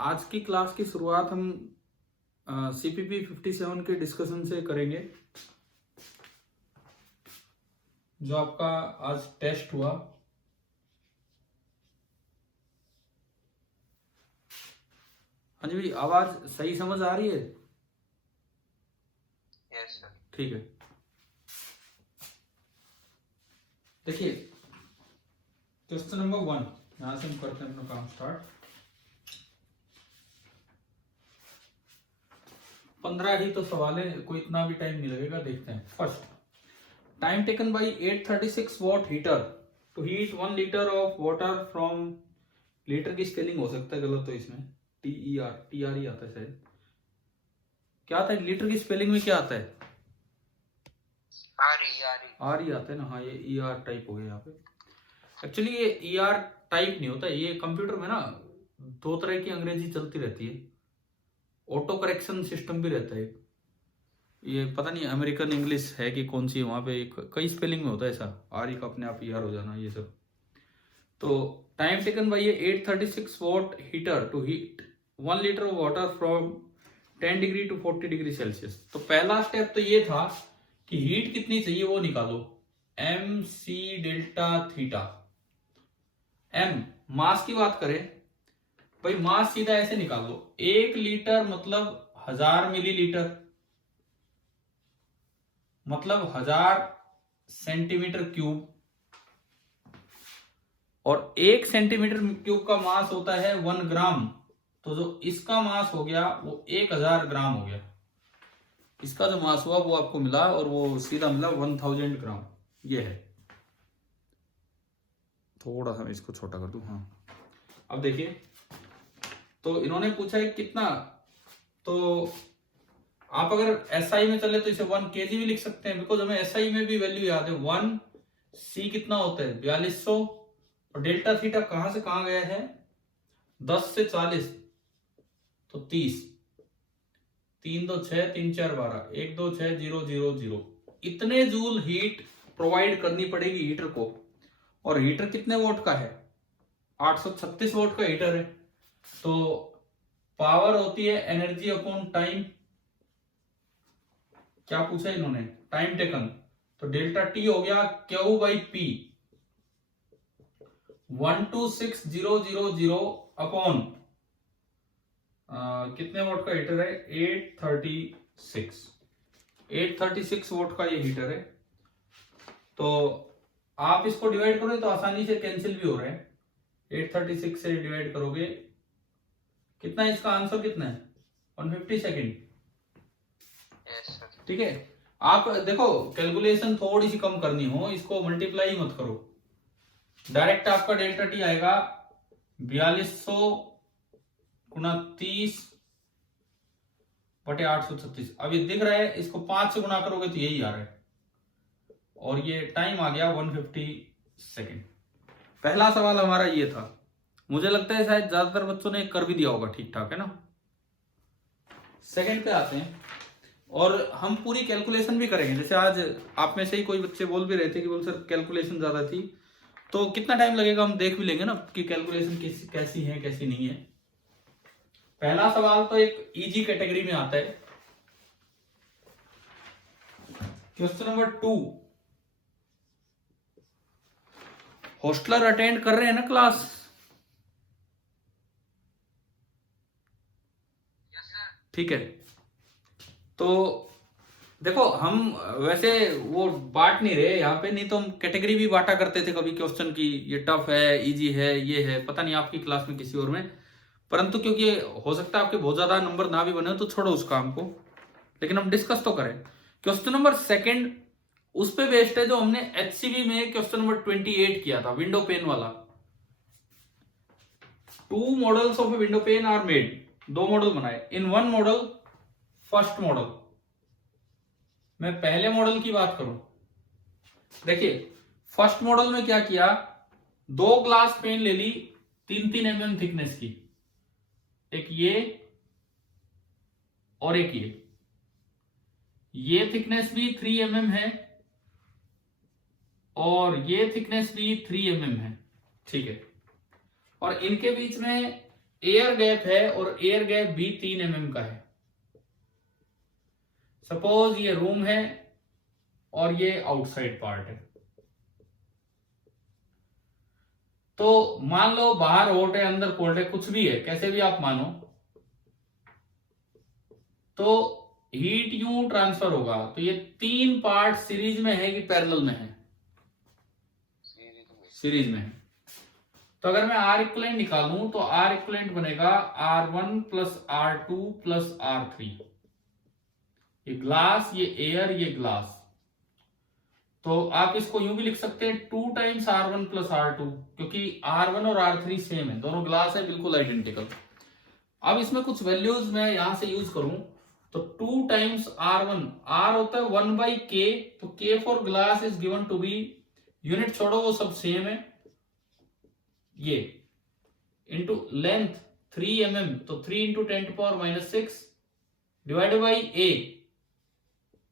आज की क्लास की शुरुआत हम CPP 57 के डिस्कशन से करेंगे, जो आपका आज टेस्ट हुआ। हाँ जी भाई, आवाज सही समझ आ रही है? Yes sir. ठीक है। देखिए, क्वेश्चन नंबर 1 यहां से हम करते हैं अपना काम स्टार्ट। 15 ही तो सवाल है, कोई इतना भी टाइम नहीं लगेगा। देखते हैं। First, time taken by 836 watt heater to heat 1 litre of water from. Litre की स्पेलिंग हो सकता है गलत, तो इसमें TER ही आता है शायद। क्या आता है लीटर की स्पेलिंग में? क्या आता है? आर ही आता है ना। हाँ, ये ER टाइप हो गया यहाँ पे। एक्चुअली ये ER टाइप नहीं होता, ये कंप्यूटर में ना दो तरह की अंग्रेजी चलती रहती है। ऑटो करेक्शन सिस्टम भी रहता है। ये पता नहीं अमेरिकन इंग्लिश है कि कौन सी, वहां पे कई स्पेलिंग में होता है ऐसा, आर ही का अपने आप ER हो जाना, ये सब। तो टाइम टेकन बाई ये 836 watt heater to heat 1 litre of water from 10 degree to 40 degree Celsius. तो पहला स्टेप तो ये था कि हीट कितनी चाहिए वो निकालो, MC डेल्टा थीटा। M मास की बात करें भाई, मास सीधा ऐसे निकाल लो, 1 लीटर मतलब 1000 मिलीलीटर, मतलब 1000 सेंटीमीटर क्यूब, और 1 सेंटीमीटर क्यूब का मास होता है 1 ग्राम। तो जो इसका मास हो गया वो 1000 ग्राम हो गया। इसका जो मास हुआ वो आपको मिला, और वो सीधा मिला 1000 ग्राम। ये है। थोड़ा सा मैं इसको छोटा कर दूं। हाँ, अब देखिए, तो इन्होंने पूछा है कितना। तो आप अगर SI में चले तो इसे 1 kg भी लिख सकते हैं, बिकॉज हमें SI में भी वैल्यू याद है। 1C कितना होता है? 4200। और डेल्टा थीटा कहां से कहां गया है? 10 से 40, तो 30। 3 2 6 3 4 12 1 2 6 0 0 0। इतने जूल हीट प्रोवाइड करनी पड़ेगी हीटर को। और हीटर कितने वोट का है? 836 वोट का हीटर है। तो पावर होती है एनर्जी अपॉन टाइम। क्या पूछा इन्होंने? Time taken. तो डेल्टा T हो गया Q/P 126,000 अपॉन कितने वोट का हीटर है? 836 वोट का ये हीटर है। तो आप इसको डिवाइड करोगे तो आसानी से कैंसिल भी हो रहे हैं। 836 से डिवाइड करोगे, कितना इसका आंसर कितना है? 150 सेकेंड। ठीक है। आप देखो, कैलकुलेशन थोड़ी सी कम करनी हो, इसको मल्टीप्लाई मत करो, डायरेक्ट आपका डेल्टा T आएगा 4200 गुना 30 बटे 836। अब ये दिख रहा है, इसको 5 से गुना करोगे तो यही आ रहा है, और ये टाइम आ गया 150 सेकेंड। पहला सवाल हमारा ये था। मुझे लगता है शायद ज्यादातर बच्चों ने कर भी दिया होगा ठीक ठाक, है ना। सेकंड पे आते हैं, और हम पूरी कैलकुलेशन भी करेंगे। जैसे आज आप में से ही कोई बच्चे बोल भी रहे थे कि बोल सर कैलकुलेशन ज्यादा थी, तो कितना टाइम लगेगा हम देख भी लेंगे ना कि कैलकुलेशन कैसी है कैसी नहीं है। पहला सवाल तो एक इजी कैटेगरी में आता है। Question number 2। हॉस्टलर अटेंड कर रहे हैं ना क्लास? ठीक है। तो देखो, हम वैसे वो बांट नहीं रहे यहाँ पे, नहीं तो हम कैटेगरी भी बांटा करते थे कभी क्वेश्चन की, ये टफ है, इजी है, ये है। पता नहीं आपकी क्लास में किसी और में, परंतु क्योंकि हो सकता है आपके बहुत ज्यादा नंबर ना भी बने तो छोड़ो उस काम को, लेकिन हम डिस्कस तो करें। क्वेश्चन नंबर 2 उस पे बेस्ड है जो हमने HCV में क्वेश्चन नंबर 28 किया था, विंडो पेन वाला। 2 models of a window pane are made. 2 model बनाए। इन 1 मॉडल, फर्स्ट मॉडल, मैं पहले मॉडल की बात करूं। देखिए, फर्स्ट मॉडल में क्या किया, 2 ग्लास पेन ले ली 3-3 mm थिकनेस की, एक ये और एक ये थिकनेस भी 3 mm है, और ये थिकनेस भी 3 mm है। ठीक है। और इनके बीच में एयर गैप है और एयर गैप भी 3 mm का है। सपोज ये रूम है और ये आउटसाइड पार्ट है। तो मान लो बाहर हॉट है अंदर कोल्ड है, कुछ भी है, कैसे भी आप मानो, तो हीट यूं ट्रांसफर होगा। तो ये 3 पार्ट सीरीज में है कि पैरेलल में है? सीरीज में है। तो अगर मैं आर इक्वलेंट निकालूं तो आर इक्वलेंट बनेगा R1 plus R2 plus R3। ये ग्लास, ये एयर, ये ग्लास। तो आप इसको यूं भी लिख सकते हैं 2 टाइम्स R1 प्लस R2, क्योंकि R1 और R3 सेम है, दोनों ग्लास है, बिल्कुल आइडेंटिकल। अब इसमें कुछ वैल्यूज मैं यहां से यूज करूं तो 2 टाइम्स R1, R होता है 1/K, तो K for glass is given to be, unit छोड़ो वो सब सेम है, ये इंटू लेंथ 3 mm, तो 3 इंटू 10⁻⁻6 डिवाइडेड बाई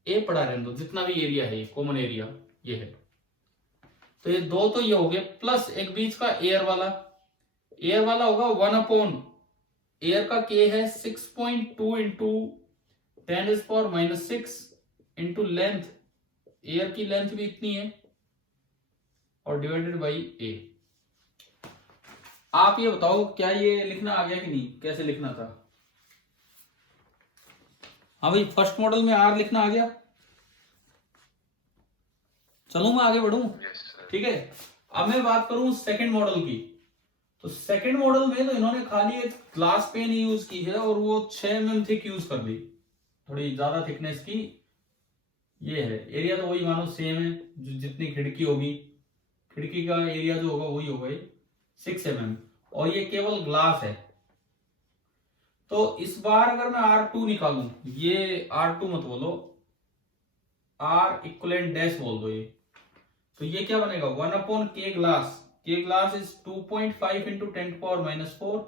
ए पड़ा रहने दो, जितना भी एरिया है, कॉमन एरिया ये है। तो ये 2 तो ये हो गया, प्लस एक बीच का एयर वाला होगा 1 एयर का K है 6.2 इंटू 10⁻⁻6 इंटू लेंथ, एयर की लेंथ भी इतनी है, और डिवाइडेड बाई ए। आप ये बताओ क्या ये लिखना आ गया कि नहीं? कैसे लिखना था? हाँ भाई, फर्स्ट मॉडल में आर लिखना आ गया। चलो मैं आगे बढ़ूं, ठीक है। अब मैं बात करूं सेकंड मॉडल की। तो सेकंड मॉडल में तो इन्होंने खाली एक ग्लास पेन यूज की है और वो 6 mm थिक यूज कर दी, थोड़ी ज्यादा थिकनेस की। ये है एरिया तो वही मानो सेम है, जो जितनी खिड़की होगी, खिड़की का एरिया जो होगा वही होगा, 6 mm, और ये केवल ग्लास है। तो इस बार अगर मैं R2 निकालूं, ये R2 मत बोलो, R इक्वलेंट डैश बोल दो ये, तो ये क्या बनेगा 1/K glass. K glass is 2.5 into 10⁻⁻4,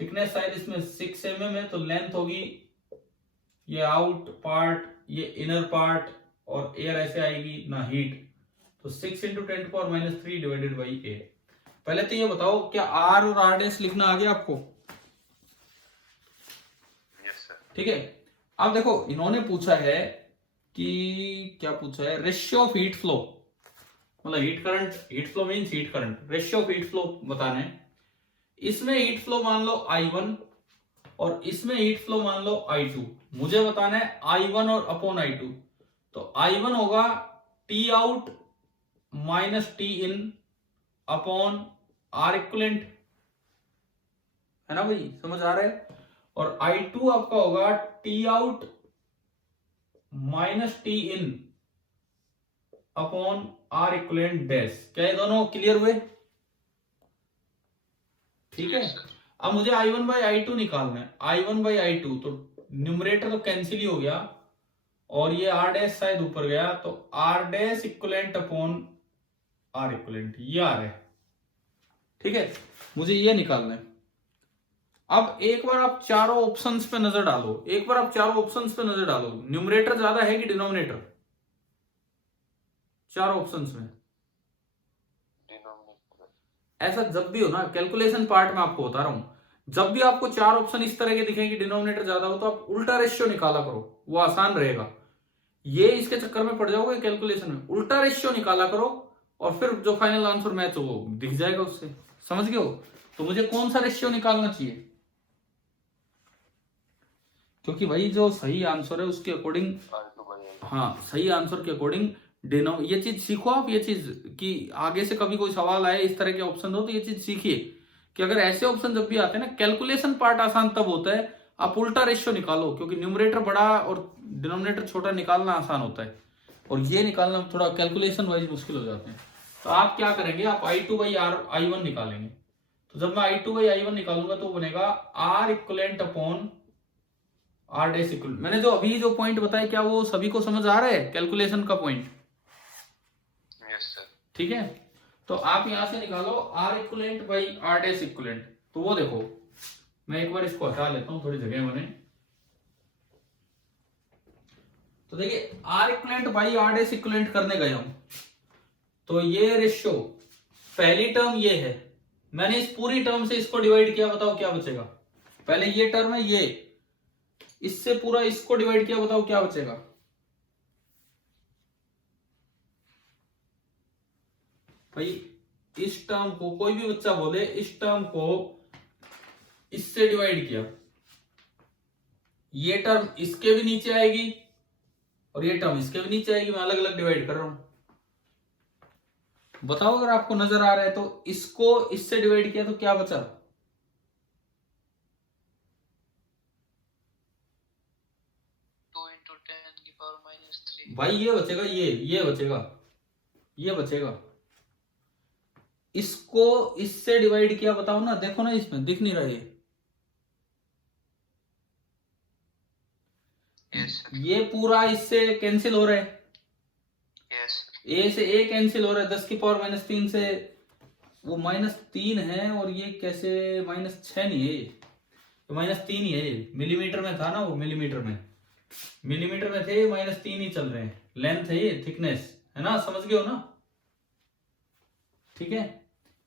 thickness size इसमें 6 mm है, तो लेंथ होगी ये आउट पार्ट, ये इनर पार्ट, और एयर ऐसे आएगी ना हीट, तो 6 इंटू 10⁻³ डिवाइडेड बाई ए। पहले तो ये बताओ क्या R और R डैश लिखना आ गया आपको? ठीक है। अब देखो इन्होंने पूछा है कि क्या पूछा है, रेशियो ऑफ हीट फ्लो, मतलब heat current, heat flow means heat current, ratio of heat flow बताना है। इसमें हीट फ्लो मान लो I1 और इसमें हीट फ्लो मान लो I2। मुझे बताना है I1 और अपॉन I2। तो I1 होगा T आउट माइनस T इन अपॉन R इक्वलेंट, है ना भाई, समझ आ रहा है। और I2 आपका होगा T आउट माइनस T इन अपॉन R इक्वलेंट डैश। क्या ये दोनों क्लियर हुए? ठीक है। अब मुझे I1 बाई I2 निकालना है। I1 बाई I2, तो न्यूमरेटर तो कैंसिल ही हो गया, और ये R डैश शायद ऊपर गया, तो R dash equivalent upon R equivalent, ये आ रहा है। ठीक है, मुझे ये निकालना है। अब एक बार आप चारों ऑप्शंस पे नजर डालो, न्यूमरेटर ज्यादा है कि डिनोमिनेटर? चारों ऑप्शंस में ऐसा जब भी हो ना, कैलकुलेशन पार्ट में आपको बता रहा हूं, जब भी आपको 4 ऑप्शन इस तरह के दिखेंगे डिनोमिनेटर ज्यादा हो, तो आप उल्टा रेशियो निकाला करो, वो आसान रहेगा। ये इसके चक्कर में पड़ जाओगे कैलकुलेशन में, उल्टा रेशियो निकाला करो, और फिर जो फाइनल आंसर मैच हो वो दिख जाएगा उससे। समझ गए हो? तो मुझे कौन सा रेशियो निकालना चाहिए? क्योंकि भाई जो सही आंसर है उसके अकॉर्डिंग, हाँ सही आंसर के अकॉर्डिंग ये चीज सीखो आप, ये चीज कि आगे से कभी कोई सवाल आए इस तरह के ऑप्शन हो तो ये चीज सीखिए कि अगर ऐसे ऑप्शन जब भी आते हैं ना, कैलकुलेशन पार्ट आसान तब होता है, आप उल्टा रेशियो निकालो, क्योंकि न्यूमरेटर बड़ा और डिनोमिनेटर छोटा निकालना आसान होता है, और ये निकालना थोड़ा कैलकुलेशन वाइज मुश्किल हो जाते हैं। तो आप क्या करेंगे, आप I2 बाई I1 निकालेंगे। तो जब मैं I2 बाई I1 निकालूंगा तो बनेगा R equivalent upon R dash equal. मैंने जो अभी जो पॉइंट बताया, क्या वो सभी को समझ आ रहा है कैलकुलेशन का पॉइंट? ठीक है। तो आप यहां से निकालो R equivalent by R dash equivalent. तो वो देखो, मैं एक बार इसको हटा लेता हूं, थोड़ी जगह बने। तो देखिए R equivalent by R dash equivalent करने गए हम, तो ये रेशियो, पहली टर्म ये है, मैंने इस पूरी टर्म से इसको डिवाइड किया, बताओ क्या बचेगा। पहले ये टर्म है ये, इससे पूरा इसको डिवाइड किया, बताओ क्या बचेगा। भाई इस टर्म को कोई भी बच्चा बोले, इस टर्म को इससे डिवाइड किया, ये टर्म इसके भी नीचे आएगी और ये टर्म इसके भी नीचे आएगी। मैं अलग अलग डिवाइड कर रहा हूं, बताओ अगर आपको नजर आ रहा है तो। इसको इससे डिवाइड किया तो क्या बचा, 2 × 10⁻³ भाई ये बचेगा, ये बचेगा, ये बचेगा। इसको इससे डिवाइड किया, बताओ ना, देखो ना इसमें दिख नहीं रहा ये। ये पूरा इससे कैंसिल हो रहा है, ए से ए कैंसिल हो रहा है, 10⁻³ से वो -3 है, और ये कैसे -6 नहीं है, ये -3 ही है। ये मिलीमीटर में था ना, वो मिलीमीटर में थे, -3 ही चल रहे हैं। लेंथ है ये, थिकनेस है ना, समझ गए हो ना। ठीक है,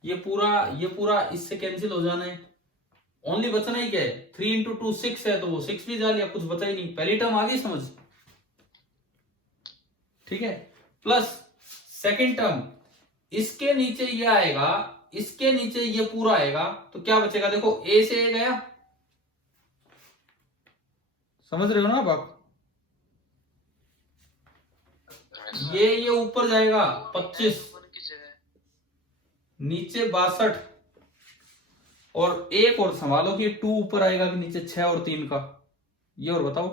ये पूरा इससे कैंसिल हो जाना है। ओनली बचना ही क्या है, 3 × 2 6 है, तो वो 6 भी जा लिया, कुछ बचा ही नहीं। पहली टर्म आ गई समझ, ठीक है। प्लस सेकंड टर्म, इसके नीचे ये आएगा, इसके नीचे ये पूरा आएगा, तो क्या बचेगा, देखो ए से ए गया, समझ रहे हो ना आप। ये ऊपर जाएगा 25, नीचे 62, और एक और संभालो कि 2 ऊपर आएगा कि नीचे, 6 और 3 का, ये और बताओ।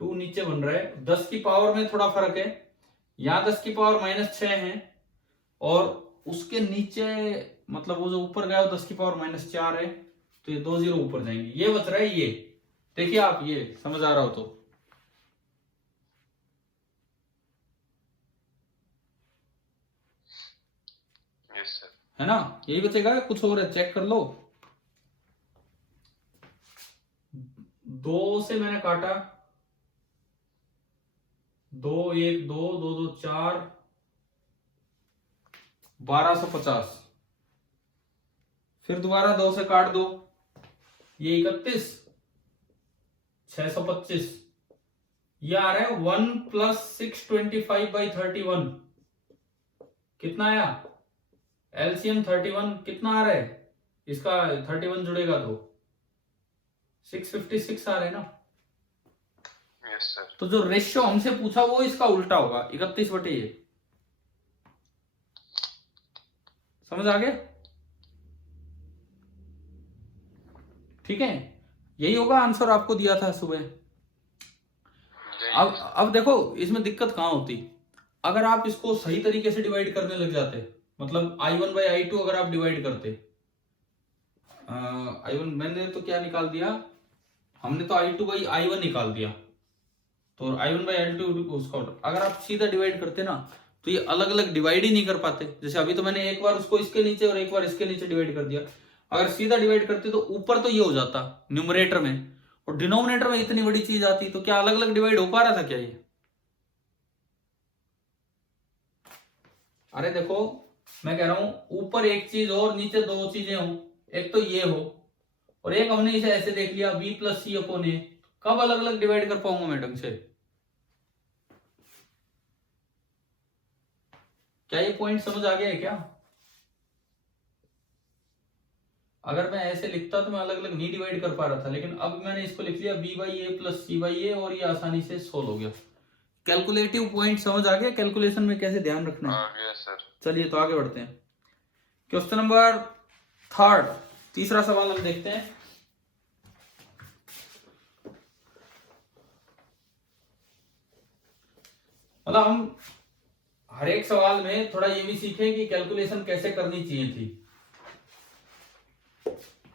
2 नीचे बन रहा है, 10 की पावर में थोड़ा फर्क है, यहां 10 की पावर -6 है, और उसके नीचे मतलब वो जो ऊपर गया वो 10 की पावर -4 है, तो ये 2 0 ऊपर जाएंगे। ये बच रहा है, ये देखिए आप, ये समझ आ रहा हो तो। है ना, यही बचेगा, कुछ और है चेक कर लो। 2 से मैंने काटा, 2 1 2 2 2 4, 1250। फिर दोबारा 2 से काट दो, ये 31, 625। ये आ रहा है 1 + 625/31, कितना आया, एलसीएम 31 कितना आ रहा है इसका, 31 जुड़ेगा तो 656 आ रहा है ना। Yes sir. तो जो रेशियो हमसे पूछा वो इसका उल्टा होगा, 31/ये, समझ आ गया। ठीक है, यही होगा आंसर आपको दिया था सुबह। अब देखो इसमें दिक्कत कहां होती, अगर आप इसको सही तरीके से डिवाइड करने लग जाते, मतलब I1/I2 अगर आप डिवाइड करते, I1 मैंने तो क्या निकाल दिया, हमने तो I2/I1 निकाल दिया, तो I1/I2 उसका अगर आप सीधा डिवाइड करते ना, तो ये अलग अलग डिवाइड ही नहीं कर पाते। जैसे अभी तो मैंने एक बार उसको इसके नीचे और एक बार इसके नीचे डिवाइड कर दिया। अगर सीधा डिवाइड करते तो ऊपर तो ये हो जाता न्यूमरेटर में, और डिनोमिनेटर में इतनी बड़ी चीज आती, तो क्या अलग अलग डिवाइड हो पा रहा था क्या ये। अरे देखो मैं कह रहा हूं, ऊपर एक चीज हो और नीचे 2 चीजें हो, एक तो ये हो और एक हमने इसे ऐसे देख लिया B+C/A, कब अलग अलग डिवाइड कर पाऊंगा मैं ढंग से। क्या ये पॉइंट समझ आ गया है क्या। अगर मैं ऐसे लिखता तो मैं अलग अलग नहीं डिवाइड कर पा रहा था, लेकिन अब मैंने इसको लिख लिया B/A + C/A, और ये आसानी से सोल्व हो गया। कैलकुलेटिव पॉइंट समझ आ गया, कैलकुलेशन में कैसे ध्यान रखना है। आ गया सर। चलिए तो आगे बढ़ते हैं। क्वेश्चन नंबर 3, तीसरा सवाल हम देखते हैं। मतलब हम हर एक सवाल में थोड़ा ये भी सीखें कि कैलकुलेशन कैसे करनी चाहिए थी।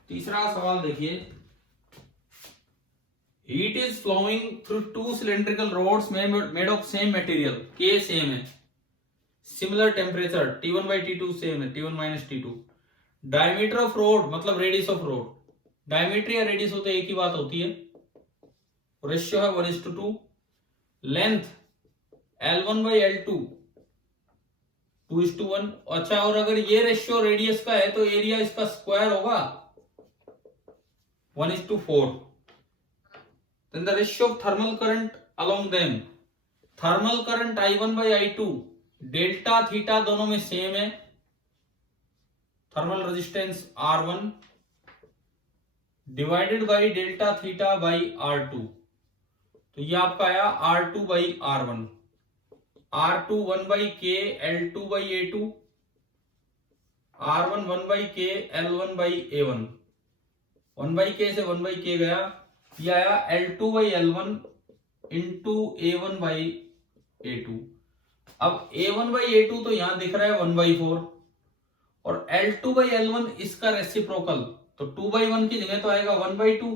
तीसरा सवाल देखिए, heat is flowing through 2 cylindrical rods made of same material, K same है, सिमिलर टेम्परेचर, T1/T2 सेम है, T1 - T2। Diameter of rod मतलब रेडियस ऑफ रोड, डायमीटर या रेडियस होते एक ही बात होती है, रेशियो है 1:2। Length L1/L2 2:1। अच्छा, और अगर ये रेशियो रेडियस का है तो एरिया इसका स्क्वायर होगा 1:4। Then the ratio of thermal current along them, thermal current I1/I2 delta theta दोनों में सेम है, thermal resistance R1 divided by delta theta by R2, तो ये आपका आया R2/R1, R2 1/K L2/A2, R1 1/K L1/A1, 1/K से 1/K गया, ये आया L2/L1 इंटू A1/A2। अब A1/A2 तो यहां दिख रहा है 1/4 और L2/L1 इसका रेसिप्रोकल, तो 2/1 की जगह तो आएगा 1/2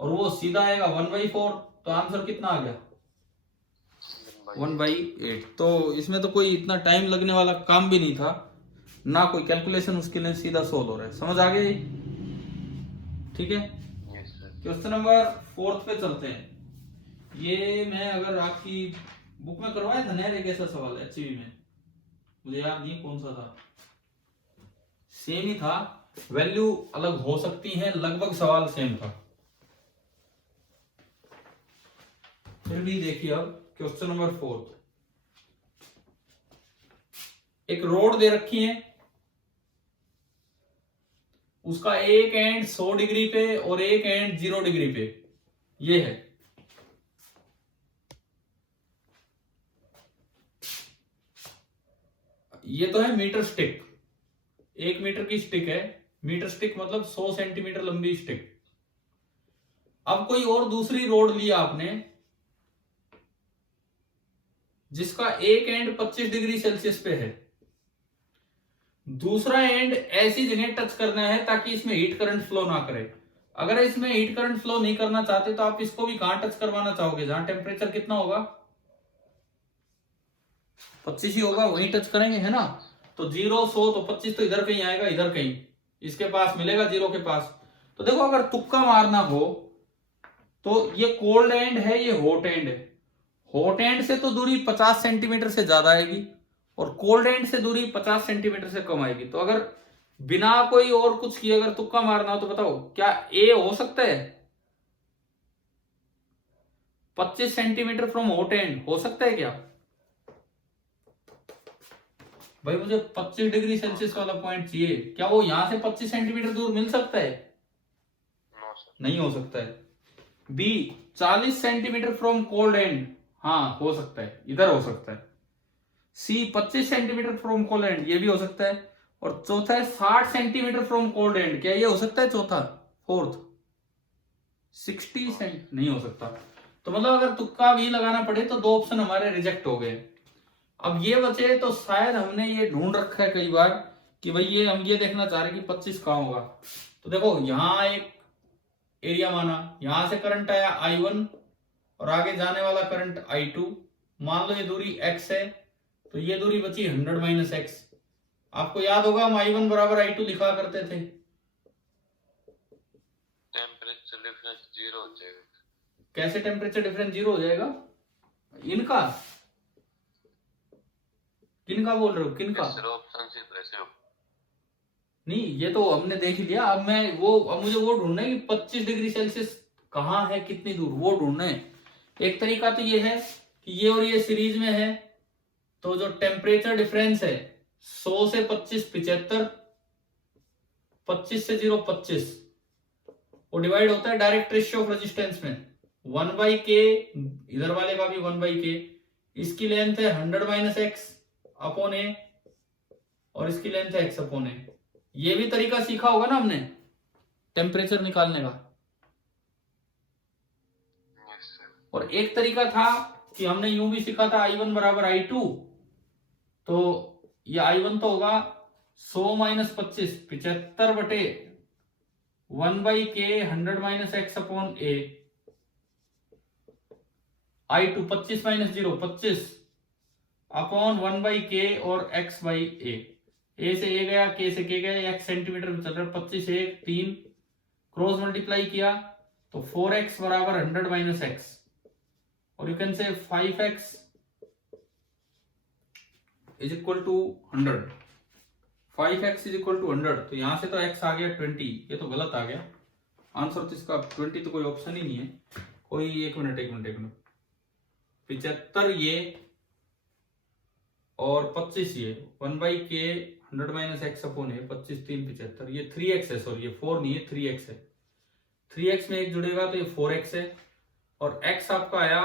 और वो सीधा आएगा 1/4, तो आंसर कितना आ गया 1/8। तो इसमें तो कोई इतना टाइम लगने वाला काम भी नहीं था, ना कोई कैलकुलेशन, उसके लिए सीधा सोल्व हो रहा है। समझ आ गई? ठीक है, क्वेश्चन नंबर 4 पे चलते हैं। ये मैं अगर आपकी बुक में करवाया था ना एक ऐसा सवाल HCV में, मुझे याद नहीं कौन सा था, सेम ही था, वैल्यू अलग हो सकती है, लगभग सवाल सेम था। फिर भी देखिए अब क्वेश्चन नंबर 4, एक रोड दे रखी है, उसका एक एंड 100 डिग्री पे और एक एंड 0 डिग्री पे ये है। ये तो है मीटर स्टिक, 1 मीटर की स्टिक है, मीटर स्टिक मतलब 100 सेंटीमीटर लंबी स्टिक। अब कोई और दूसरी रोड लिया आपने जिसका एक एंड 25 डिग्री सेल्सियस पे है, दूसरा एंड ऐसी जगह टच करना है ताकि इसमें हीट करंट फ्लो ना करे। अगर इसमें हीट करंट फ्लो नहीं करना चाहते तो आप इसको भी कहां टच करवाना चाहोगे, जहां टेम्परेचर कितना होगा 25 ही होगा, वहीं टच करेंगे, है ना। तो 0 100 तो 25 तो इधर कहीं आएगा, इधर कहीं इसके पास मिलेगा 0 के पास। तो देखो अगर तुक्का मारना हो तो ये कोल्ड एंड है, ये हॉट एंड है, हॉट एंड से तो दूरी 50 सेंटीमीटर से ज्यादा आएगी और कोल्ड एंड से दूरी 50 सेंटीमीटर से कम आएगी। तो अगर बिना कोई और कुछ किए अगर तुक्का मारना हो तो बताओ क्या ए हो सकता है 25 सेंटीमीटर फ्रॉम हॉट एंड, हो सकता है क्या भाई? मुझे 25 डिग्री सेल्सियस वाला पॉइंट चाहिए, क्या वो यहां से 25 सेंटीमीटर दूर मिल सकता है? नहीं हो सकता है। B 40 centimetre from cold end, हाँ हो सकता है, इधर हो सकता है। C 25 centimetre from cold end, ये भी हो सकता है। और चौथा है 60 सेंटीमीटर फ्रॉम कोल्ड एंड, क्या ये हो सकता है? चौथा, फोर्थ 60 सेंट नहीं हो सकता। तो मतलब अगर तुक्का भी लगाना पड़े तो 2 ऑप्शन हमारे रिजेक्ट हो गए। अब ये बचे तो शायद हमने ये ढूंढ रखा है कई बार कि भाई ये हम ये देखना चाह रहे हैं कि 25 कहां होगा। तो देखो यहां एक एरिया माना, यहां से करंट आया I1 और आगे जाने वाला करंट I2, मान लो ये दूरी x है, तो ये दूरी बची 100 - x। आपको याद होगा हम I1 बराबर I2 लिखा करते थे। टेम्परेचर डिफरेंस 0 हो जाएगा। कैसे टेम्परेचर डिफरेंस 0 हो जाएगा? इनका किनका बोल रहे हो, किनका? नहीं ये तो हमने देख ही लिया। अब मैं वो, अब मुझे वो ढूंढना है कि 25 डिग्री सेल्सियस कहां है, कितनी दूर, वो ढूंढना है। एक तरीका तो ये है कि ये और ये सीरीज में है, तो जो टेम्परेचर डिफरेंस है 100 से 25 75, 25 से 0 25, वो डिवाइड होता है डायरेक्ट रेशियो ऑफ रेजिस्टेंस में 1/k, इधर वाले का भी 1/k। इसकी लेंथ है 100 - x अपॉन a और इसकी लेंथ है x अपॉन a। ये भी तरीका सीखा होगा ना हमने टेम्परेचर निकालने का। और एक तरीका था कि हमने यूं भी सीखा था I1 बराबर I2, तो ये I1 तो होगा 100 - 25 75 बटे 1/k 100 - x upon a। I2 25 - 0 25 upon 1/k और x/a। a से a गया, k से k गया, x सेंटीमीटर में चल रहा है, 25 1 3 क्रॉस मल्टीप्लाई किया तो 4x बराबर 100 - x और you can say 5x is equal to 100, 5x is equal to 100, तो यहां से तो x आ गया 20, ये तो गलत आ गया आंसर, तो इसका 20 तो कोई ऑप्शन ही नहीं है कोई। एक मिनट 75 ये और 25 ये, 1/k 100 माइनस एक्स अपॉन है, 25 3 75, ये 3x है, सॉरी ये 4 नहीं है 3x है, 3x में एक जुड़ेगा तो ये 4x है, और x आपका आया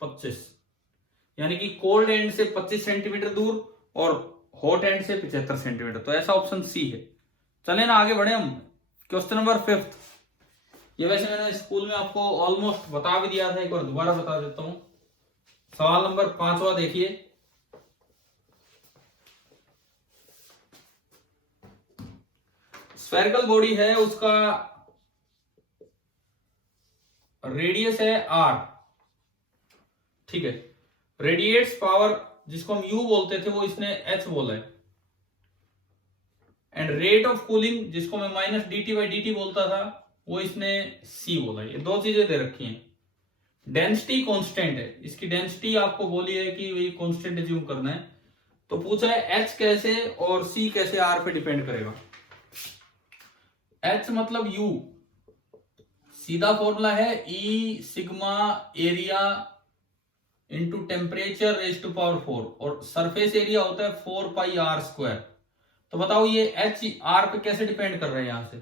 25, यानी कि कोल्ड एंड से 25 सेंटीमीटर दूर और हॉट एंड से 75 सेंटीमीटर, तो ऐसा ऑप्शन सी है। चले ना आगे बढ़े हम। क्वेश्चन नंबर 5, ये वैसे मैंने स्कूल में आपको ऑलमोस्ट बता भी दिया था, एक बार दोबारा बता देता हूं। सवाल नंबर 5वां देखिए, स्फेरिकल बॉडी है, उसका रेडियस है r, ठीक है, रेडिएट्स पावर जिसको हम u बोलते थे वो इसने h बोला है, एंड रेट ऑफ कूलिंग जिसको मैं माइनस dt/dt बोलता था वो इसने c बोला है। ये दो चीजें दे रखी हैं। डेंसिटी कांस्टेंट है, इसकी डेंसिटी आपको बोली है कि वही कांस्टेंट एज्यूम करना है, तो पूछा है h कैसे और c कैसे r पे डिपेंड करेगा। h मतलब u, सीधा फॉर्मूला है E sigma area into temperature raise to power 4, और सरफेस एरिया होता है 4 पाई r स्क्वायर। तो बताओ ये h r पे कैसे डिपेंड कर रहे हैं, यहां से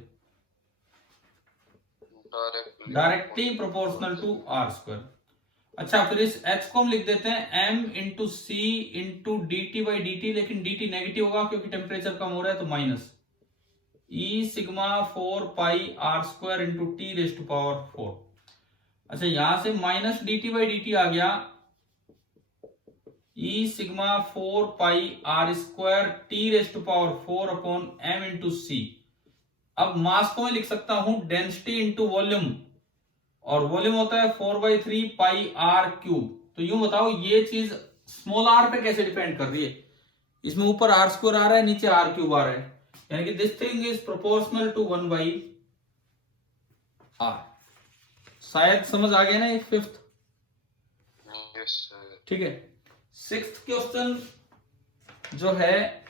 directly proportional to r square. अच्छा, फिर इस h को हम लिख देते हैं m इंटू सी इंटू dt/dt, लेकिन dt नेगेटिव होगा क्योंकि टेम्परेचर कम हो रहा है, तो minus E sigma 4 pi r square into T raise to power 4। अच्छा, यहां से माइनस dt/dt आ गया E sigma 4 pi r square T raise to power 4 upon m into C. अब मास को मैं लिख सकता हूं डेंसिटी इंटू वॉल्यूम, और वॉल्यूम होता है 4/3 पाई r क्यूब। तो यूं बताओ ये चीज स्मॉल r पे कैसे डिपेंड कर रही है, इसमें ऊपर r स्क्वायर आ रहा है, नीचे r क्यूब आ रहा है, यानी कि this thing is proportional to 1/r। शायद समझ आ गया ना एक 5th, ठीक है। 6th क्वेश्चन जो है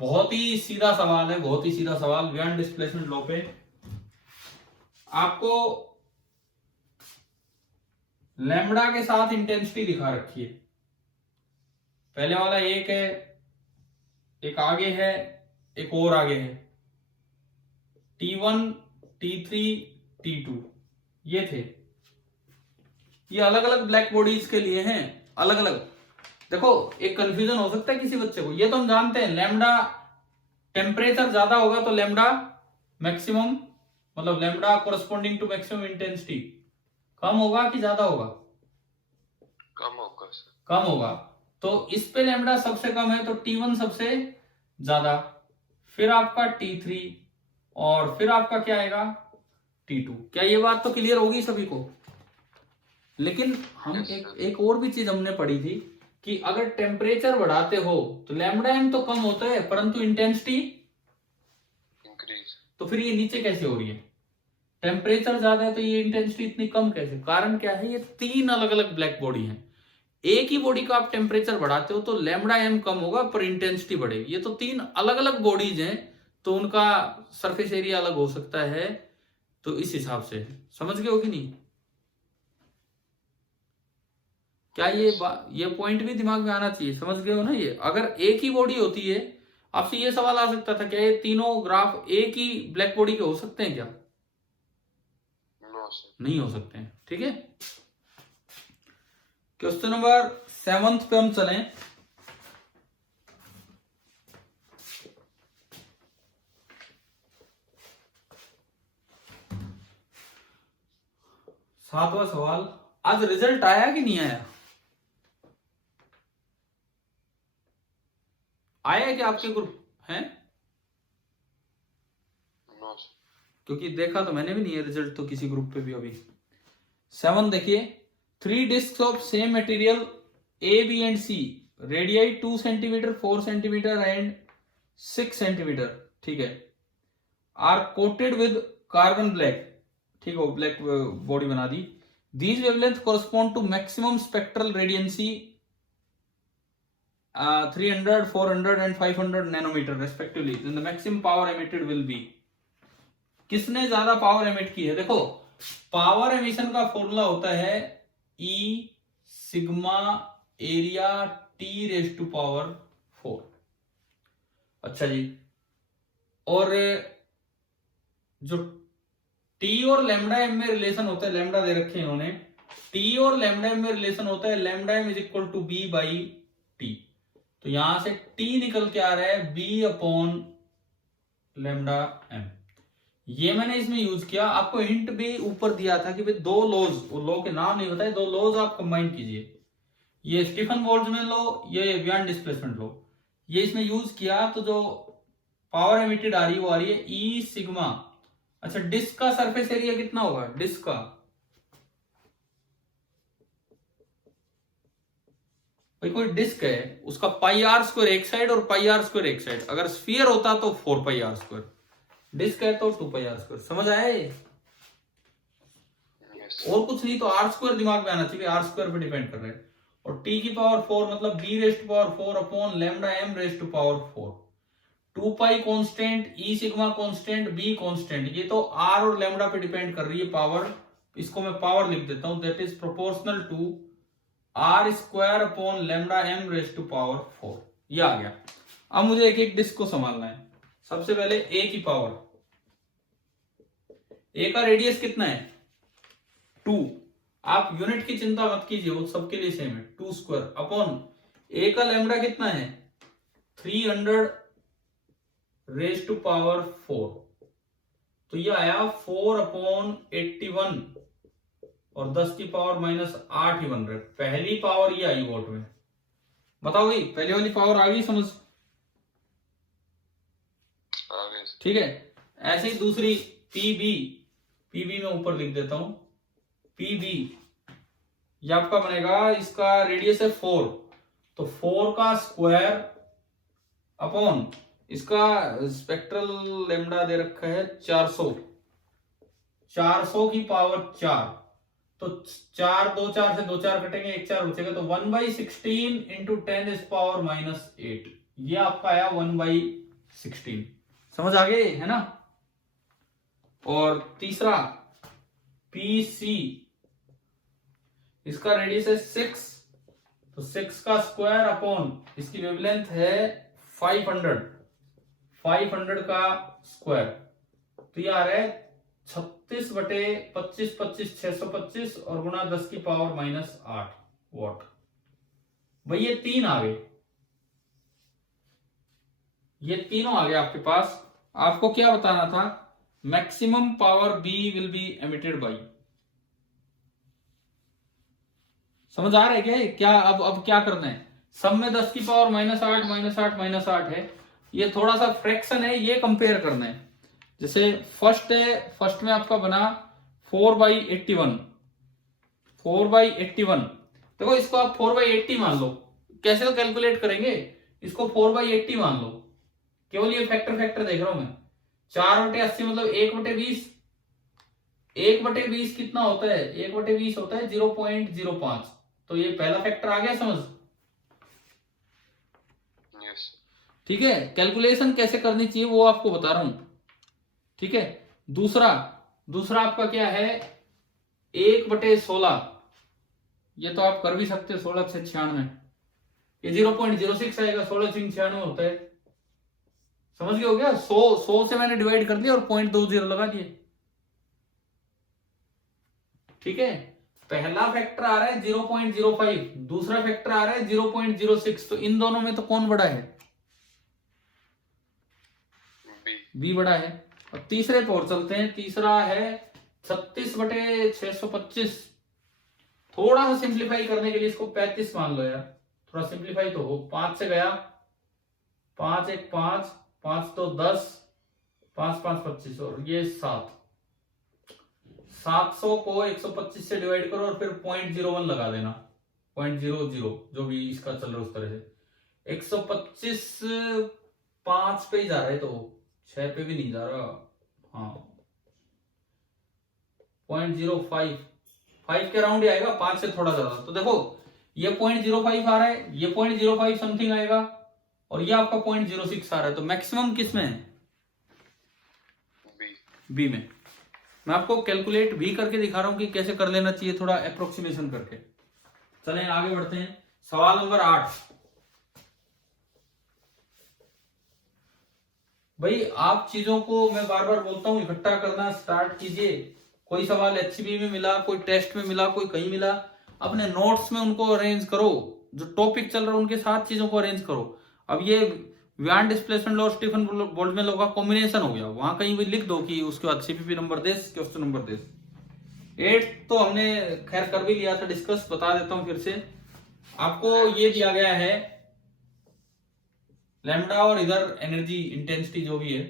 बहुत ही सीधा सवाल है, बहुत ही सीधा सवाल, वेन डिस्प्लेसमेंट लॉ पे। आपको लैम्बडा के साथ इंटेंसिटी दिखा रखी है, पहले वाला एक है, एक आगे है, एक और आगे है, T1 T3 T2 ये थे, ये अलग अलग ब्लैक बॉडीज के लिए हैं, अलग अलग। देखो एक कंफ्यूजन हो सकता है किसी बच्चे को, ये तो हम जानते हैं लैम्बडा टेम्परेचर ज्यादा होगा तो लैम्बडा मैक्सिमम, मतलब lambda corresponding to maximum intensity कम होगा कि ज्यादा होगा, कम होगा सर, कम होगा। तो इस पे लैम्बडा सबसे कम है तो T1 सबसे ज्यादा, फिर आपका T3 और फिर आपका क्या आएगा T2। क्या ये बात तो क्लियर होगी सभी को? लेकिन हम एक और भी चीज हमने पढ़ी थी कि अगर टेम्परेचर बढ़ाते हो तो लैम्बडा एम तो कम होता है परंतु इंटेंसिटी इंक्रीज, तो फिर ये नीचे कैसे हो रही है? टेम्परेचर ज्यादा है तो ये इंटेंसिटी इतनी कम कैसे? कारण क्या है, ये 3 अलग अलग ब्लैक बॉडी हैं। एक ही बॉडी का आप टेम्परेचर बढ़ाते हो तो लैम्बडा एम कम होगा पर इंटेंसिटी बढ़ेगी। ये तो 3 अलग अलग बॉडीज हैं तो उनका सरफेस एरिया अलग हो सकता है, तो इस हिसाब से समझ गए हो कि नहीं? क्या ये पॉइंट भी दिमाग में आना चाहिए, समझ गए हो ना? ये अगर एक ही बॉडी होती है, आपसे ये सवाल आ सकता था क्या ये तीनों ग्राफ एक ही ब्लैक बॉडी के हो सकते हैं क्या? नहीं हो सकते हैं, ठीक है। क्वेश्चन नंबर 7 पे हम चलें। सातवां सवाल, आज रिजल्ट आया कि नहीं आया? आया है क्या आपके ग्रुप हैं? क्योंकि देखा तो मैंने भी नहीं है रिजल्ट तो किसी ग्रुप पे भी अभी। 7 देखिए, 3 discs of same material A, B and C, radii 2 centimeter, 4 centimeter and 6 centimeter, ठीक है, are coated with carbon black, ठीक है, ब्लैक बॉडी बना दी। These wavelengths correspond to maximum spectral radiancy 300, 400 and 500 nanometer respectively. Then the maximum power emitted will be. किसने ज्यादा power emit की है? देखो, पावर एमिशन का फॉर्मूला होता है E sigma area T raise to power 4। अच्छा जी, और जो T और लैम्डा एम में रिलेशन होता है, लैम्डा दे रखे हैं इन्होंने, T और लैम्डा एम में रिलेशन होता है lambda M is equal to B by T. तो यहां से T निकल के आ रहा है B अपॉन लैम्डा एम। ये मैंने इसमें यूज किया। आपको हिंट भी ऊपर दिया था कि भाई दो लॉज, वो लॉ के नाम नहीं बताए, दो लॉज आप कंबाइन कीजिए। ये स्टीफन बोल्ट्जमैन लॉ, ये वियर्न डिस्प्लेसमेंट लॉ, ये इसमें यूज किया। तो जो पावर एमिटेड आ रही है वो आ रही है ई सिग्मा। अच्छा, डिस्क का सरफेस एरिया कितना होगा? डिस्क का भाई कोई डिस्क है, उसका पाई आर स्क्वायर एक साइड और पाई आर स्क्वायर एक साइड। अगर स्फीयर होता तो 4 पाई आर स्क्वायर, डिस्क है तो 2 पाई आर स्क्वायर। समझ आया ये? और कुछ नहीं तो आर स्क्वायर दिमाग में आना चाहिए, आर स्क्वायर पे डिपेंड कर रहे हैं। और टी की पावर 4 मतलब B raise to power 4 upon lambda M raise to power 4। 2 pi constant, E sigma constant, B constant. ये तो आर और लैम्डा पे डिपेंड कर रही है पावर। इसको मैं पावर लिख देता हूं, that is proportional to R square upon lambda M raise to power 4। ये आ गया। अब मुझे एक एक डिस्क को संभालना है। सबसे पहले ए की पावर, ए का रेडियस कितना है? 2। आप यूनिट की चिंता मत कीजिए, वो सबके लिए सेम है, 2 स्क्वायर अपॉन ए का लैम्डा कितना है? 300 रेज टू पावर 4। तो ये आया 4 अपॉन 81 और 10 की पावर माइनस 8 ही बन रहा है। पहली पावर ये आई वोट में। बताओ भाई, पहली वाली पावर आ गई समझ? ठीक है। ऐसे ही दूसरी पीबी, पीबी में ऊपर लिख देता हूं, पीबी ये आपका बनेगा, इसका रेडियस है 4, तो 4 का स्क्वायर अपॉन इसका स्पेक्ट्रल लैम्डा दे रखा है 400, 400 की पावर 4। तो 4 2 4 से 2 4 कटेंगे, 1 4 बचेगा, तो 1/16 इंटू 10 इज पावर माइनस 8। ये आपका आया 1/16। समझ आ गए है ना? और तीसरा पीसी, इसका रेडियस है 6, तो 6 का स्क्वायर अपॉन इसकी वेवलेंथ है 500, 500 का स्क्वायर। तो ये आ रहा है 36 बटे 25 25 625 और गुणा 10 की पावर माइनस 8 वॉट। भाई ये 3 आ गए, ये तीनों आ गए आपके पास। आपको क्या बताना था? Maximum power B will be emitted by. समझ आ रहा है क्या? अब क्या करना है? सब में 10 की पावर माइनस 8 माइनस 8 माइनस 8 है, ये थोड़ा सा फ्रैक्शन है, ये कंपेयर करना है। जैसे फर्स्ट है, फर्स्ट में आपका बना 4/81, 4/81। देखो इसको आप 4/80 मान लो, कैसे तो कैलकुलेट करेंगे, इसको 4/80 मान लो, केवल ये फैक्टर देख रहा हूं मैं। 4/80 मतलब 1/20, 1/20 कितना होता है? 1/20 होता है 0.05। तो ये पहला फैक्टर आ गया समझ? ठीक है, कैलकुलेशन कैसे करनी चाहिए वो आपको बता रहा हूं। ठीक है, दूसरा आपका क्या है? 1/16, ये तो आप कर भी सकते हो, 16 से 96, ये 0.06 आएगा, 16 से 96 होता है। समझ गए हो क्या? 100 से मैंने डिवाइड कर दिया और 0.20 लगा दिए। ठीक है, पहला फैक्टर आ रहा है 0.05, दूसरा फैक्टर आ रहा है 0.06। तो इन दोनों में तो कौन बड़ा है? बी बड़ा है। और तीसरे पर और चलते हैं। तीसरा है 36/625। थोड़ा सा सिंप्लीफाई करने के लिए इसको 35 मान लो यार, थोड़ा सिंप्लीफाई तो हो। 5 से गया, 5 1 5, 5 2 10, 5 5 25 और ये 7। 700 को 125 से डिवाइड करो और फिर 0.01 लगा देना, 0.00 जो भी इसका चल रहा है उस तरह से। 125 5 पे ही जा रहा है, तो 6 पे भी नहीं जा रहा। हाँ 0.05 5 के अराउंड ही आएगा, 5 से थोड़ा ज्यादा। तो देखो ये 0.05 आ रहा है, ये 0.05 समथिंग आएगा, और ये आपका 0.06 आ रहा है। तो मैक्सिमम किस में है? बी में। मैं आपको कैलकुलेट भी करके दिखा रहा हूं कि कैसे कर लेना चाहिए, थोड़ा अप्रोक्सीमेशन करके। चलें आगे बढ़ते हैं। सवाल नंबर 8। भाई आप चीजों को, मैं बार बार बोलता हूं, इकट्ठा करना स्टार्ट कीजिए। कोई सवाल एचबी में मिला, कोई टेस्ट में मिला, कोई कहीं मिला, अपने नोट्स में उनको अरेंज करो। जो टॉपिक चल रहा है उनके साथ चीजों को अरेंज करो। अब ये Wien displacement law, Stefan Boltzmann law का कॉम्बिनेशन हो गया, वहां कहीं भी लिख दो कि उसके बाद सीपीपी नंबर देश, क्वेश्चन नंबर देश। 8 तो हमने खैर कर भी लिया था डिस्कस, बता देता हूं फिर से। आपको ये दिया गया है लैम्डा और इधर एनर्जी इंटेंसिटी जो भी है।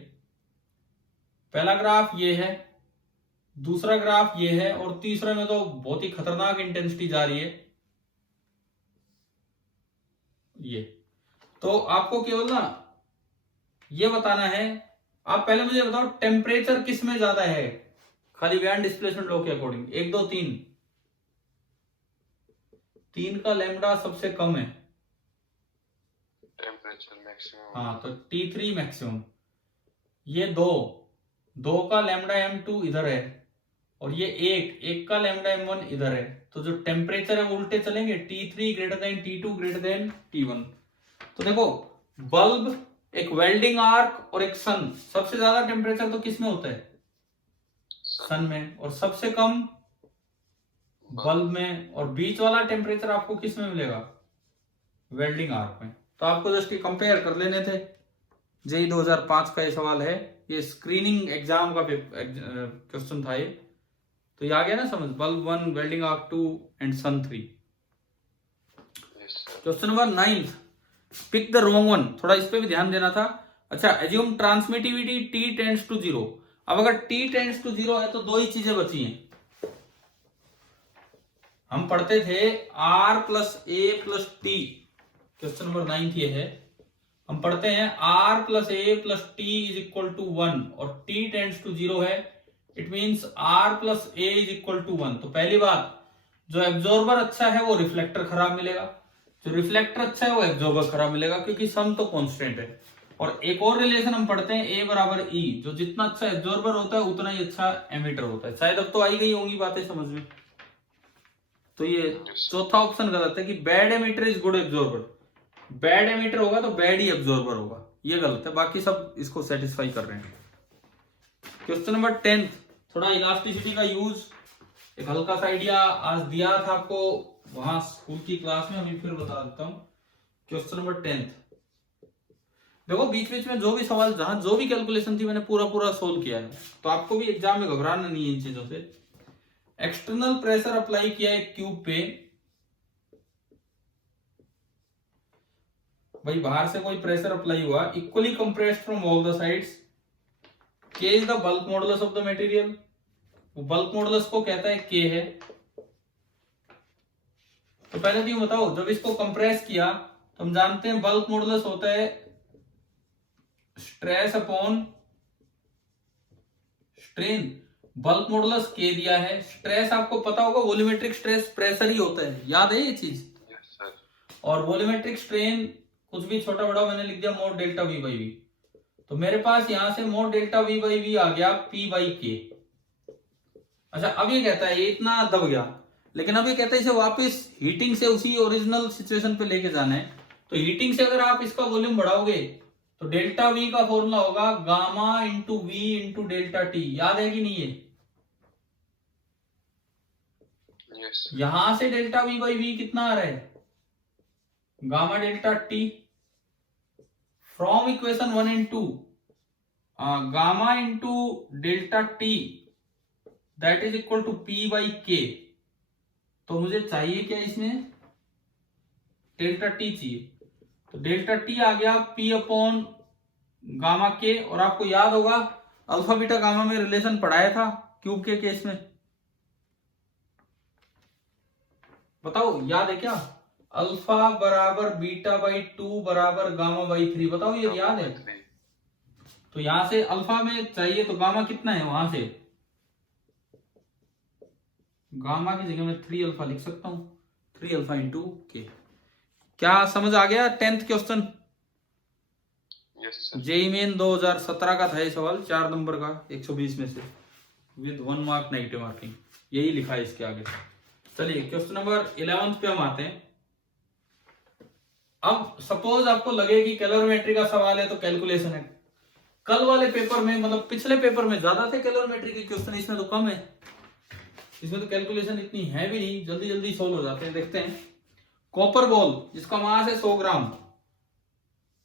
पहला ग्राफ ये है, दूसरा ग्राफ ये है, और तीसरे में तो बहुत ही खतरनाक इंटेंसिटी जा रही है ये। तो आपको केवल ना ये बताना है, आप पहले मुझे बताओ टेम्परेचर किस में ज्यादा है, खाली वियान डिस्प्लेसमेंट लॉ के अकॉर्डिंग। 1 2 3। 3 का लैम्डा सबसे कम है, टेम्परेचर मैक्सिमम। हाँ, तो T3 मैक्सिमम। ये 2 का लैम्डा M2 इधर है, और ये 1 का लैम्डा M1 इधर है। तो जो टेम्परेचर है वो उल्टे चलेंगे, T3 greater than T2 greater than T1। तो देखो बल्ब, एक वेल्डिंग आर्क और एक सन, सबसे ज्यादा टेम्परेचर तो किस में होता है? सन में। और सबसे कम बल्ब में। और बीच वाला टेम्परेचर आपको किस में मिलेगा? वेल्डिंग आर्क में। तो आपको जस्ट कंपेयर कर लेने थे। जेई 2005 का ये सवाल है, ये स्क्रीनिंग एग्जाम का क्वेश्चन था ये। तो ये आ गया ना समझ, bulb 1, welding arc 2 and sun 3। Question number 9, pick the wrong one. थोड़ा इस पे भी ध्यान देना था। अच्छा, assume transmittivity T tends to 0। अब अगर T टेंड्स टू 0 है तो दो ही चीजें बची हैं। हम पढ़ते थे R plus A plus T, question number 9 ये है। हम पढ़ते हैं R plus A plus T is equal to 1, और T टेंड्स टू 0 है, it means R plus A is equal to 1। तो पहली बात, जो एब्जॉर्बर अच्छा है वो रिफ्लेक्टर खराब मिलेगा, जो रिफ्लेक्टर अच्छा है वो एब्जॉर्बर खराब मिलेगा, क्योंकि सम तो कांस्टेंट है। और एक और रिलेशन हम पढ़ते हैं A बराबर E, जो जितना अच्छा एब्जॉर्बर होता है उतना ही अच्छा एमिटर होता है। शायद अब तो आई गई होंगी बातें समझ में। तो ये चौथा ऑप्शन गलत है कि bad emitter is good absorber. Bad emitter होगा तो बैड ही एब्जॉर्बर होगा, ये गलत है। बाकी सब इसको सेटिस्फाई कर रहे हैं। क्वेश्चन नंबर 10, थोड़ा इलास्टिसिटी का यूज, एक हल्का सा आइडिया आज दिया था आपको वहां स्कूल की क्लास में, अभी फिर बता देता हूं। क्वेश्चन नंबर 10, देखो बीच बीच में जो भी सवाल, जहां जो भी कैलकुलेशन थी मैंने पूरा सोल्व किया है। तो आपको भी एग्जाम में घबराना नहीं है इन चीजों से। एक्सटर्नल प्रेशर अप्लाई किया है क्यूब पे, भाई बाहर से कोई प्रेशर अप्लाई हुआ, equally compressed from all the sides. K is the bulk modulus of the material. Bulk modulus को कहता है K है। तो पहले तो ये बताओ, जब इसको कंप्रेस किया तो हम जानते हैं बल्क मॉडुलस होता है stress upon strain. Bulk modulus K दिया है, स्ट्रेस आपको पता होगा वॉल्यूमेट्रिक स्ट्रेस प्रेशर ही होता है, याद है ये चीज। और वॉल्यूमेट्रिक स्ट्रेन कुछ भी छोटा बड़ा मैंने लिख दिया mode delta V by V। तो मेरे पास यहां से mode delta V by V आ गया P बाई K। अच्छा, अब ये कहता है ये इतना दब गया, लेकिन अब ये कहता है इसे वापस हीटिंग से उसी ओरिजिनल सिचुएशन पे लेके जाना है। तो हीटिंग से अगर आप इसका वॉल्यूम बढ़ाओगे तो डेल्टा V का फॉर्मूला होगा gamma into V into delta T। याद है कि नहीं है? yes. यहां से डेल्टा V बाई V कितना आ रहा है? Gamma delta T from equation 1 and 2, gamma into delta T that is equal to P by K। तो मुझे चाहिए क्या इसमें? डेल्टा T चाहिए। तो डेल्टा T आ गया P अपॉन गामा K। और आपको याद होगा अल्फा बीटा गामा में रिलेशन पढ़ाया था क्यूब के केस में, बताओ याद है क्या? अल्फा बराबर बीटा बाई 2 बराबर गामा बाई 3, बताओ ये याद है? तो यहां से अल्फा में चाहिए तो गामा कितना है वहां से? गामा की जगह में 3 अल्फा लिख सकता हूं, 3 अल्फा इंटू के। क्या समझ आ गया? 10th question Yes, sir. JEE Main 2017 का था ये सवाल, 4 नंबर का 120 में से, विद 1 मार्क नेगेटिव मार्किंग, यही लिखा है इसके आगे। चलिए क्वेश्चन नंबर 11 पे हम आते हैं। अब सपोज आपको लगे कि कैलोरीमेट्री का सवाल है तो कैलकुलेशन है। कल वाले पेपर में, मतलब पिछले पेपर में ज्यादा थे कैलोरीमेट्री के क्वेश्चन, इसमें तो कम है। इसमें तो कैलकुलेशन इतनी है भी नहीं, जल्दी जल्दी सोल्व हो जाते हैं। देखते हैं। कॉपर बॉल जिसका मास है 100 ग्राम,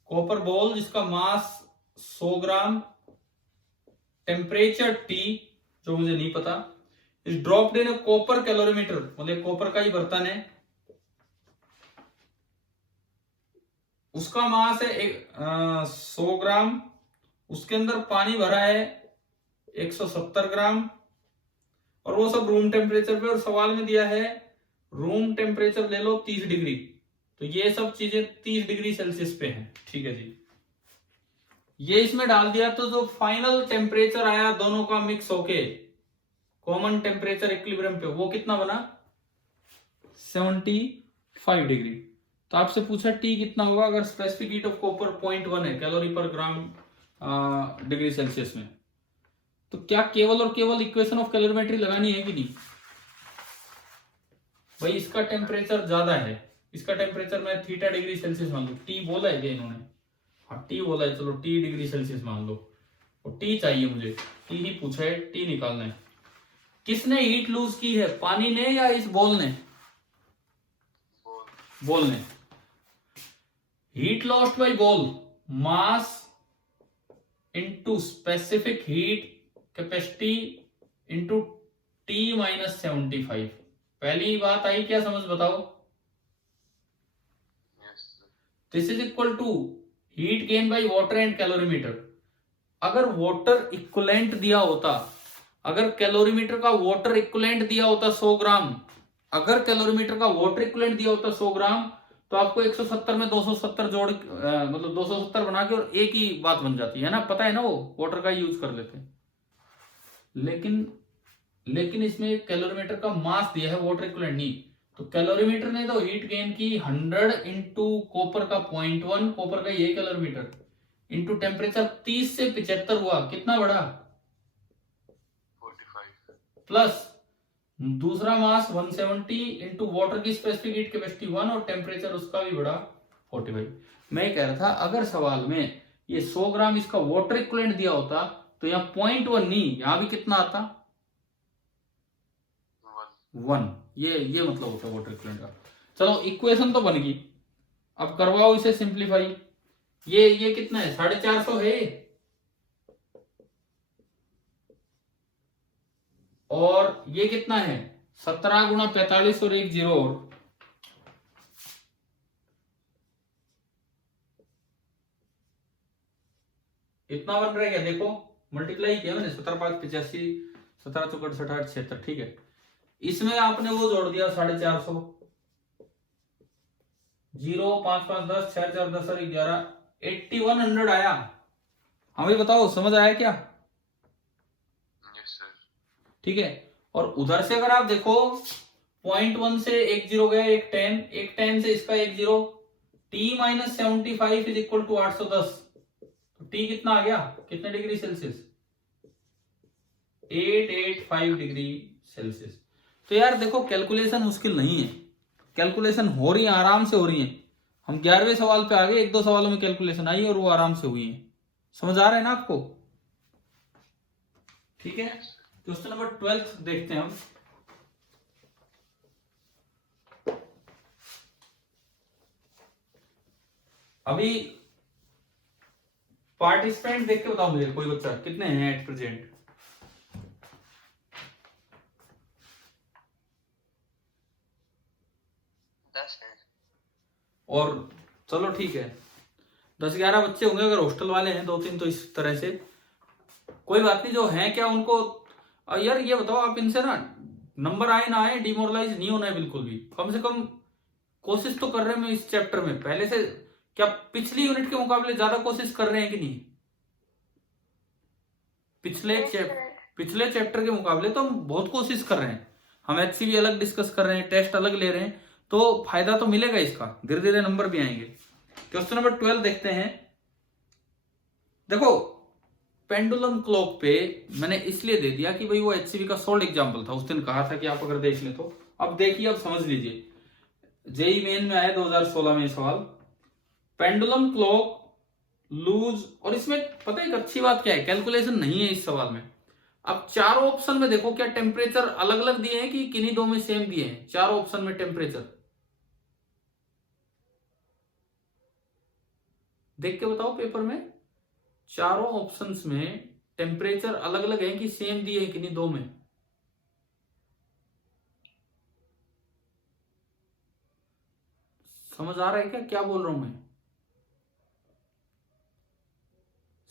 कॉपर बॉल जिसका मास 100 ग्राम, टेम्परेचर T जो मुझे नहीं पता, इस ड्रॉप्ड इन कॉपर कैलोरीमीटर, मतलब कॉपर का ही बर्तन है, उसका मास है 100 ग्राम, उसके अंदर पानी भरा है 170 ग्राम, और वो सब रूम टेम्परेचर पे, और सवाल में दिया है रूम टेम्परेचर ले लो 30 डिग्री, तो ये सब चीजें 30 डिग्री सेल्सियस पे हैं। ठीक है जी, ये इसमें डाल दिया तो जो फाइनल टेम्परेचर आया दोनों का मिक्स होके कॉमन टेम्परेचर इक्विलिब्रियम पे, वो कितना बना? 75 डिग्री। तो आपसे पूछा टी कितना होगा अगर स्पेसिफिक हीट ऑफ कॉपर 0.1 है कैलोरी पर ग्राम डिग्री सेल्सियस में, तो क्या केवल और केवल इक्वेशन ऑफ कैलोरीमेट्री लगानी है कि नहीं? भाई इसका टेम्परेचर ज्यादा है, इसका टेम्परेचर मैं थीटा डिग्री सेल्सियस मान लो, टी बोला है क्या इन्होंने? हाँ टी बोला है, चलो टी डिग्री सेल्सियस मान लो, और टी चाहिए मुझे, टी ही पूछा है, टी निकालना है। किसने हीट लूज की है, पानी ने या इस बॉल ने? बॉल ने। Heat lost by ball mass into specific heat capacity into T minus 75। पहली बात आई क्या समझ, बताओ? Yes, sir. This is equal to heat gain by water and calorimeter. अगर वाटर इक्वलेंट दिया होता, अगर कैलोरीमीटर का वाटर इक्वलेंट दिया होता 100 ग्राम, अगर कैलोरीमीटर का वाटर इक्वलेंट दिया होता 100 ग्राम, तो आपको 170 में 270 जोड़ मतलब 270 बना के और एक ही बात बन जाती है ना, पता है ना, वो वाटर का यूज कर लेते हैं। लेकिन इसमें कैलोरीमीटर का मास दिया है, वाटर इक्वलेंट नहीं, तो कैलोरीमीटर ने तो हीट गेन की 100 इंटू कॉपर का 0.1, कॉपर का ये कैलोरीमीटर, इंटू टेम्परेचर 30 से 75 हुआ, कितना बढ़ा? 45. प्लस दूसरा मास 170 इंटू वाटर की स्पेसिफिक हीट कैपेसिटी 1, और टेम्परेचर उसका भी बढ़ा 45। मैं कह रहा था अगर सवाल में ये 100 ग्राम इसका वाटर इक्वलेंट दिया होता तो यहाँ 0.1 नहीं, यहां भी कितना आता? 1। ये मतलब होता है वाटर इक्वलेंट का। चलो इक्वेशन तो बन गई, अब करवाओ इसे सिंप्लीफाई। ये कितना है? 450 है, और ये कितना है? 17 गुणा 45 और एक जीरो और, इतना बन रहा है क्या? देखो मल्टीप्लाई किया मैंने, 17 5 85, 17 चौकट 68 76, ठीक है। इसमें आपने वो जोड़ दिया 450, 0 5 5 10 6 4 10 और 11, 8100 आया। हमें बताओ समझ आया क्या? Yes, sir. ठीक है। और उधर से अगर आप देखो 0.1 से एक जीरो गया, एक 10, एक 10 से इसका एक zero, T minus 75 is equal to 810, तो टी कितना आ गया? कितने डिग्री सेल्सियस? 885 degree Celsius. तो यार देखो कैलकुलेशन मुश्किल नहीं है, कैलकुलेशन हो रही है, आराम से हो रही है। हम 11वें सवाल पे आ गए, एक दो सवालों में कैलकुलेशन आई और वो आराम से हुई है। समझ आ रहा है ना आपको? ठीक है। क्वेश्चन नंबर 12 देखते हैं हम। अभी पार्टिसिपेंट देख के बताओ मुझे, कोई बच्चा कितने हैं एट प्रेजेंट? और चलो ठीक है 10-11 बच्चे होंगे, अगर हॉस्टल वाले हैं 2-3 तो इस तरह से कोई बात नहीं, जो है क्या उनको यार ये बताओ आप, इनसे ना नंबर आए ना आए डिमोरलाइज नहीं होना है बिल्कुल भी। कम से कम कोशिश तो कर रहे हैं मैं इस चैप्टर में, पहले से क्या पिछली यूनिट के मुकाबले ज्यादा कोशिश कर रहे हैं कि नहीं? पिछले चैप्टर के मुकाबले तो हम बहुत कोशिश कर रहे हैं। हम HCV अलग डिस्कस कर रहे हैं, टेस्ट अलग ले रहे हैं, तो फायदा तो मिलेगा इसका, धीरे धीरे नंबर भी आएंगे। क्वेश्चन नंबर 12 देखते हैं। देखो पेंडुलम क्लॉक पे मैंने इसलिए दे दिया कि भाई वो HCV का सोल्ड एग्जांपल था, उस दिन कहा था कि आप अगर देख लें तो। अब देखिए, अब समझ लीजिए, जेई मेन में आया 2016 में सवाल, पेंडुलम क्लॉक लूज, और इसमें पता है एक अच्छी बात क्या है, कैलकुलेशन नहीं है इस सवाल में। अब चारों ऑप्शन में देखो क्या टेम्परेचर अलग अलग दिए हैं कि किन्हीं दो में सेम दिए हैं? चारों ऑप्शन में टेम्परेचर देख के बताओ पेपर में, चारों ऑप्शंस में टेम्परेचर अलग अलग है कि सेम दिए हैं किन्हीं दो में? समझ आ रहा है क्या क्या बोल रहा हूं मैं?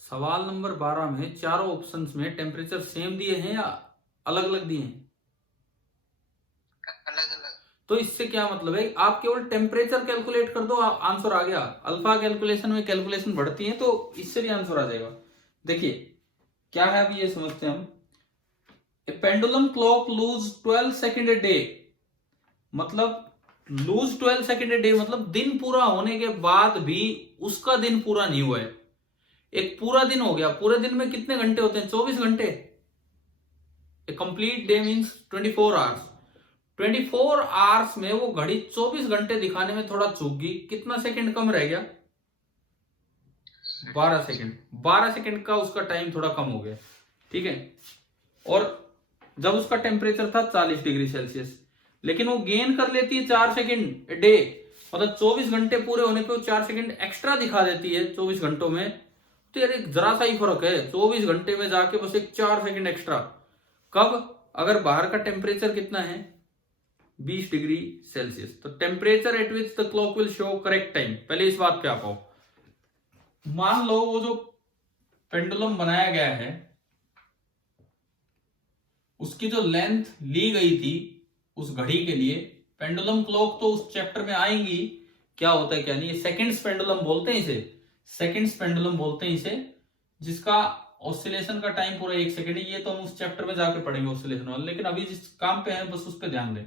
सवाल नंबर 12 में चारों ऑप्शंस में टेम्परेचर सेम दिए हैं या अलग अलग दिए हैं? अलग अलग। तो इससे क्या मतलब है, आप केवल टेम्परेचर कैलकुलेट कर दो, आंसर आ गया। अल्फा कैलकुलेशन में कैलकुलेशन बढ़ती है तो इससे भी आंसर आ जाएगा। देखिए क्या है, अभी ये समझते हैं हम। Pendulum clock lose 12 second a day, मतलब लूज 12 सेकेंड ए डे मतलब दिन पूरा होने के बाद भी उसका दिन पूरा नहीं हुआ है। एक पूरा दिन हो गया, पूरे दिन में कितने घंटे होते हैं? 24 घंटे। A complete day means 24 hours. 24 hours में वो घड़ी 24 घंटे दिखाने में थोड़ा चूक गई, कितना सेकंड कम रह गया? 12 सेकंड। 12 सेकंड का उसका टाइम थोड़ा कम हो गया, ठीक है। और जब उसका टेम्परेचर था 40 डिग्री सेल्सियस, लेकिन वो गेन कर लेती है 4 सेकंड डे, मतलब 24 घंटे पूरे होने पे वो 4 सेकंड एक्स्ट्रा दिखा देती है 24 घंटों में। तो यार एक जरा सा ही फर्क है, 24 घंटे में जाके बस एक 4 सेकंड एक्स्ट्रा। कब? अगर बाहर का टेम्परेचर कितना है? 20 डिग्री सेल्सियस। तो temperature at which the clock will show correct time, पहले इस बात पे आप आओ। मान लो वो जो पेंडुलम बनाया गया है उसकी जो लेंथ ली गई थी उस घड़ी के लिए, पेंडुलम क्लॉक तो उस चैप्टर में आएंगी, क्या होता है क्या नहीं। सेकंड्स पेंडुलम बोलते हैं इसे, सेकंड्स पेंडुलम बोलते हैं इसे, जिसका ऑसिलेशन का टाइम पूरा 1 सेकंड है। ये तो हम उस चैप्टर में जाके पढ़ेंगे ऑसिलेशन वाला, लेकिन अभी जिस काम पे है बस उस पर ध्यान दें।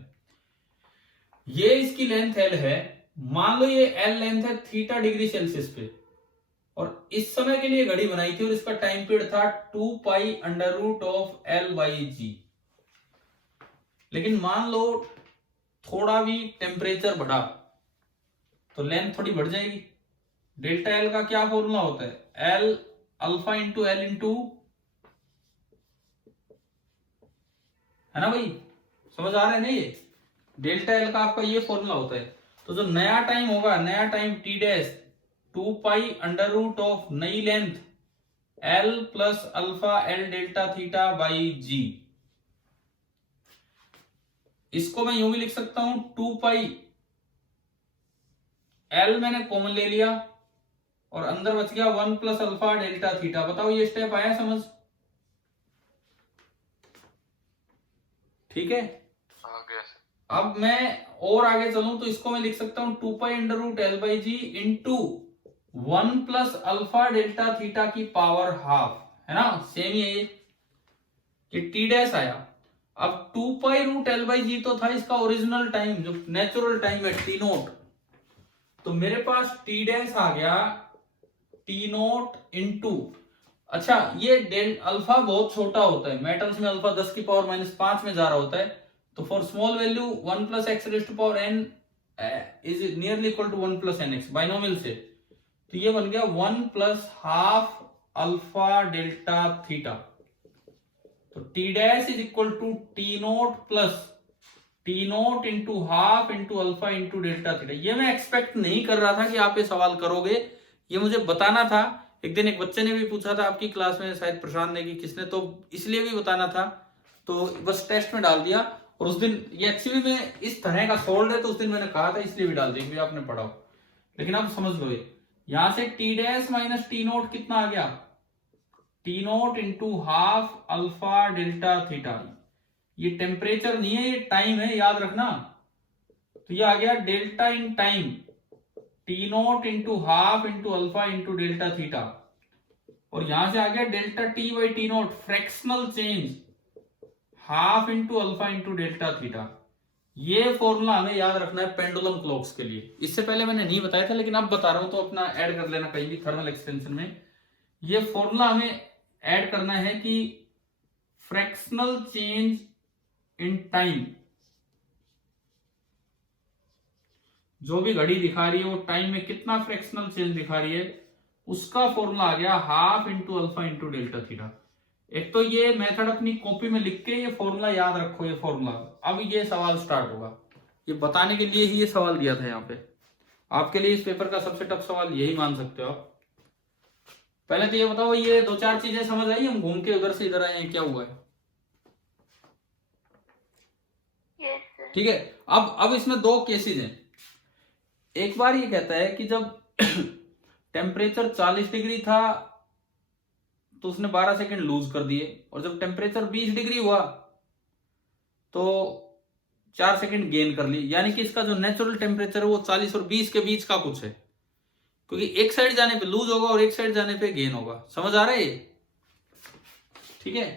ये इसकी लेंथ L है, मान लो ये L लेंथ है थीटा डिग्री सेल्सियस पे, और इस समय के लिए घड़ी बनाई थी और इसका टाइम पीरियड था 2 pi under root of L by g. लेकिन मान लो थोड़ा भी टेम्परेचर बढ़ा तो लेंथ थोड़ी बढ़ जाएगी। डेल्टा L का क्या फॉर्मूला होता है? L alpha into L into, है ना भाई, समझ आ रहा है ना? ये डेल्टा L का आपका ये फॉर्मूला होता है। तो जो नया टाइम होगा, नया time T dash 2 pi under root of नई length L plus alpha L delta theta by g. इसको मैं यूं भी लिख सकता हूं 2 पाई, L मैंने कॉमन ले लिया और अंदर बच गया 1 प्लस अल्फा डेल्टा थीटा। बताओ ये स्टेप आया समझ? ठीक है। अब मैं और आगे चलूं तो इसको मैं लिख सकता हूं 2 pi under root L by G into 1 plus alpha delta theta की पावर हाफ, है ना, सेम ही है ये टी डैश आया। अब 2 पाई रूट L बाई जी तो था इसका ओरिजिनल टाइम, जो नेचुरल टाइम है टी नोट, तो मेरे पास टी डैश आ गया टी नोट इंटू, अच्छा ये डेल अल्फा बहुत छोटा होता है, मेटल्स में अल्फा 10 की पावर -5 में जा रहा होता है, तो for small value 1 plus x raise to power n is nearly equal to 1 plus n x binomial से, तो ये बन गया 1 plus half alpha delta theta. तो T dash is equal to T naught plus T naught into half into alpha into delta theta. ये मैं expect नहीं कर रहा था कि आप ये सवाल करोगे, ये मुझे बताना था। एक दिन एक बच्चे ने भी पूछा था आपकी क्लास में, शायद प्रशांत ने कि किसने, तो इसलिए भी बताना था, तो बस टेस्ट में डाल दिया। और उस दिन ये एक्चुअली में इस तरह का सोल्ड है, तो उस दिन मैंने कहा था इसलिए भी डाल दिया, आपने पढ़ा हो। लेकिन अब समझ लो, ये यहां से T dash minus T note कितना आ गया? T naught into half alpha delta theta. ये टेम्परेचर नहीं है, ये टाइम है, याद रखना। तो ये आ गया delta in time T naught into half into alpha into delta theta, और यहां से आ गया delta T by T note, fractional change half into alpha into delta theta. ये फॉर्मूला हमें याद रखना है पेंडुलम क्लॉक्स के लिए। इससे पहले मैंने नहीं बताया था, लेकिन अब बता रहा हूं तो अपना ऐड कर लेना कहीं भी थर्मल एक्सटेंशन में। ये फॉर्मूला हमें ऐड करना है कि फ्रैक्शनल चेंज इन टाइम, जो भी घड़ी दिखा रही है वो टाइम में कितना फ्रैक्शनल चेंज दिखा रही है, उसका फॉर्मूला आ गया half into alpha into delta theta. एक तो ये मेथड अपनी कॉपी में लिख के ये फॉर्मूला याद रखो, ये फॉर्मूला। अब ये सवाल स्टार्ट होगा, ये बताने के लिए ही ये सवाल दिया था यहाँ पे। आपके लिए इस पेपर का सबसे टफ सवाल यही मान सकते हो आप। पहले तो ये बताओ, ये दो चार चीजें समझ आई? हम घूम के उधर से इधर आए हैं, क्या हुआ है? ठीक है। अब इसमें दो केसेस हैं। एक बार ये कहता है कि जब टेम्परेचर 40 डिग्री था तो उसने 12 सेकंड लूज कर दिए, और जब टेम्परेचर 20 डिग्री हुआ तो 4 सेकंड गेन कर ली। यानी कि इसका जो नेचुरल टेम्परेचर है वो 40 और 20 के बीच का कुछ है, क्योंकि एक साइड जाने पे लूज होगा और एक साइड जाने पे गेन होगा। समझ आ रहा है ये? ठीक है।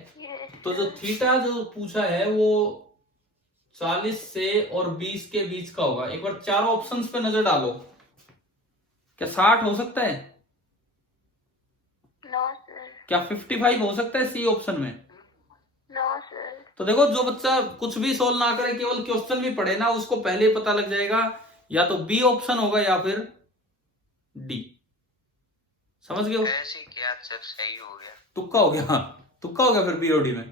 तो जो थीटा जो पूछा है वो 40 से और 20 के बीच का होगा। एक बार चारों ऑप्शंस पे नजर डालो, क्या 60 हो सकता है? No sir. क्या 55 हो सकता है सी ऑप्शन में? No sir. तो देखो, जो बच्चा कुछ भी सोल्व ना करे, केवल क्वेश्चन भी पढ़े ना, उसको पहले ही पता लग जाएगा या तो बी ऑप्शन होगा या फिर डी। समझ गए हो? ऐसे क्या सर, सही हो गया। तुक्का हो गया, तुक्का हो गया फिर बी और डी में।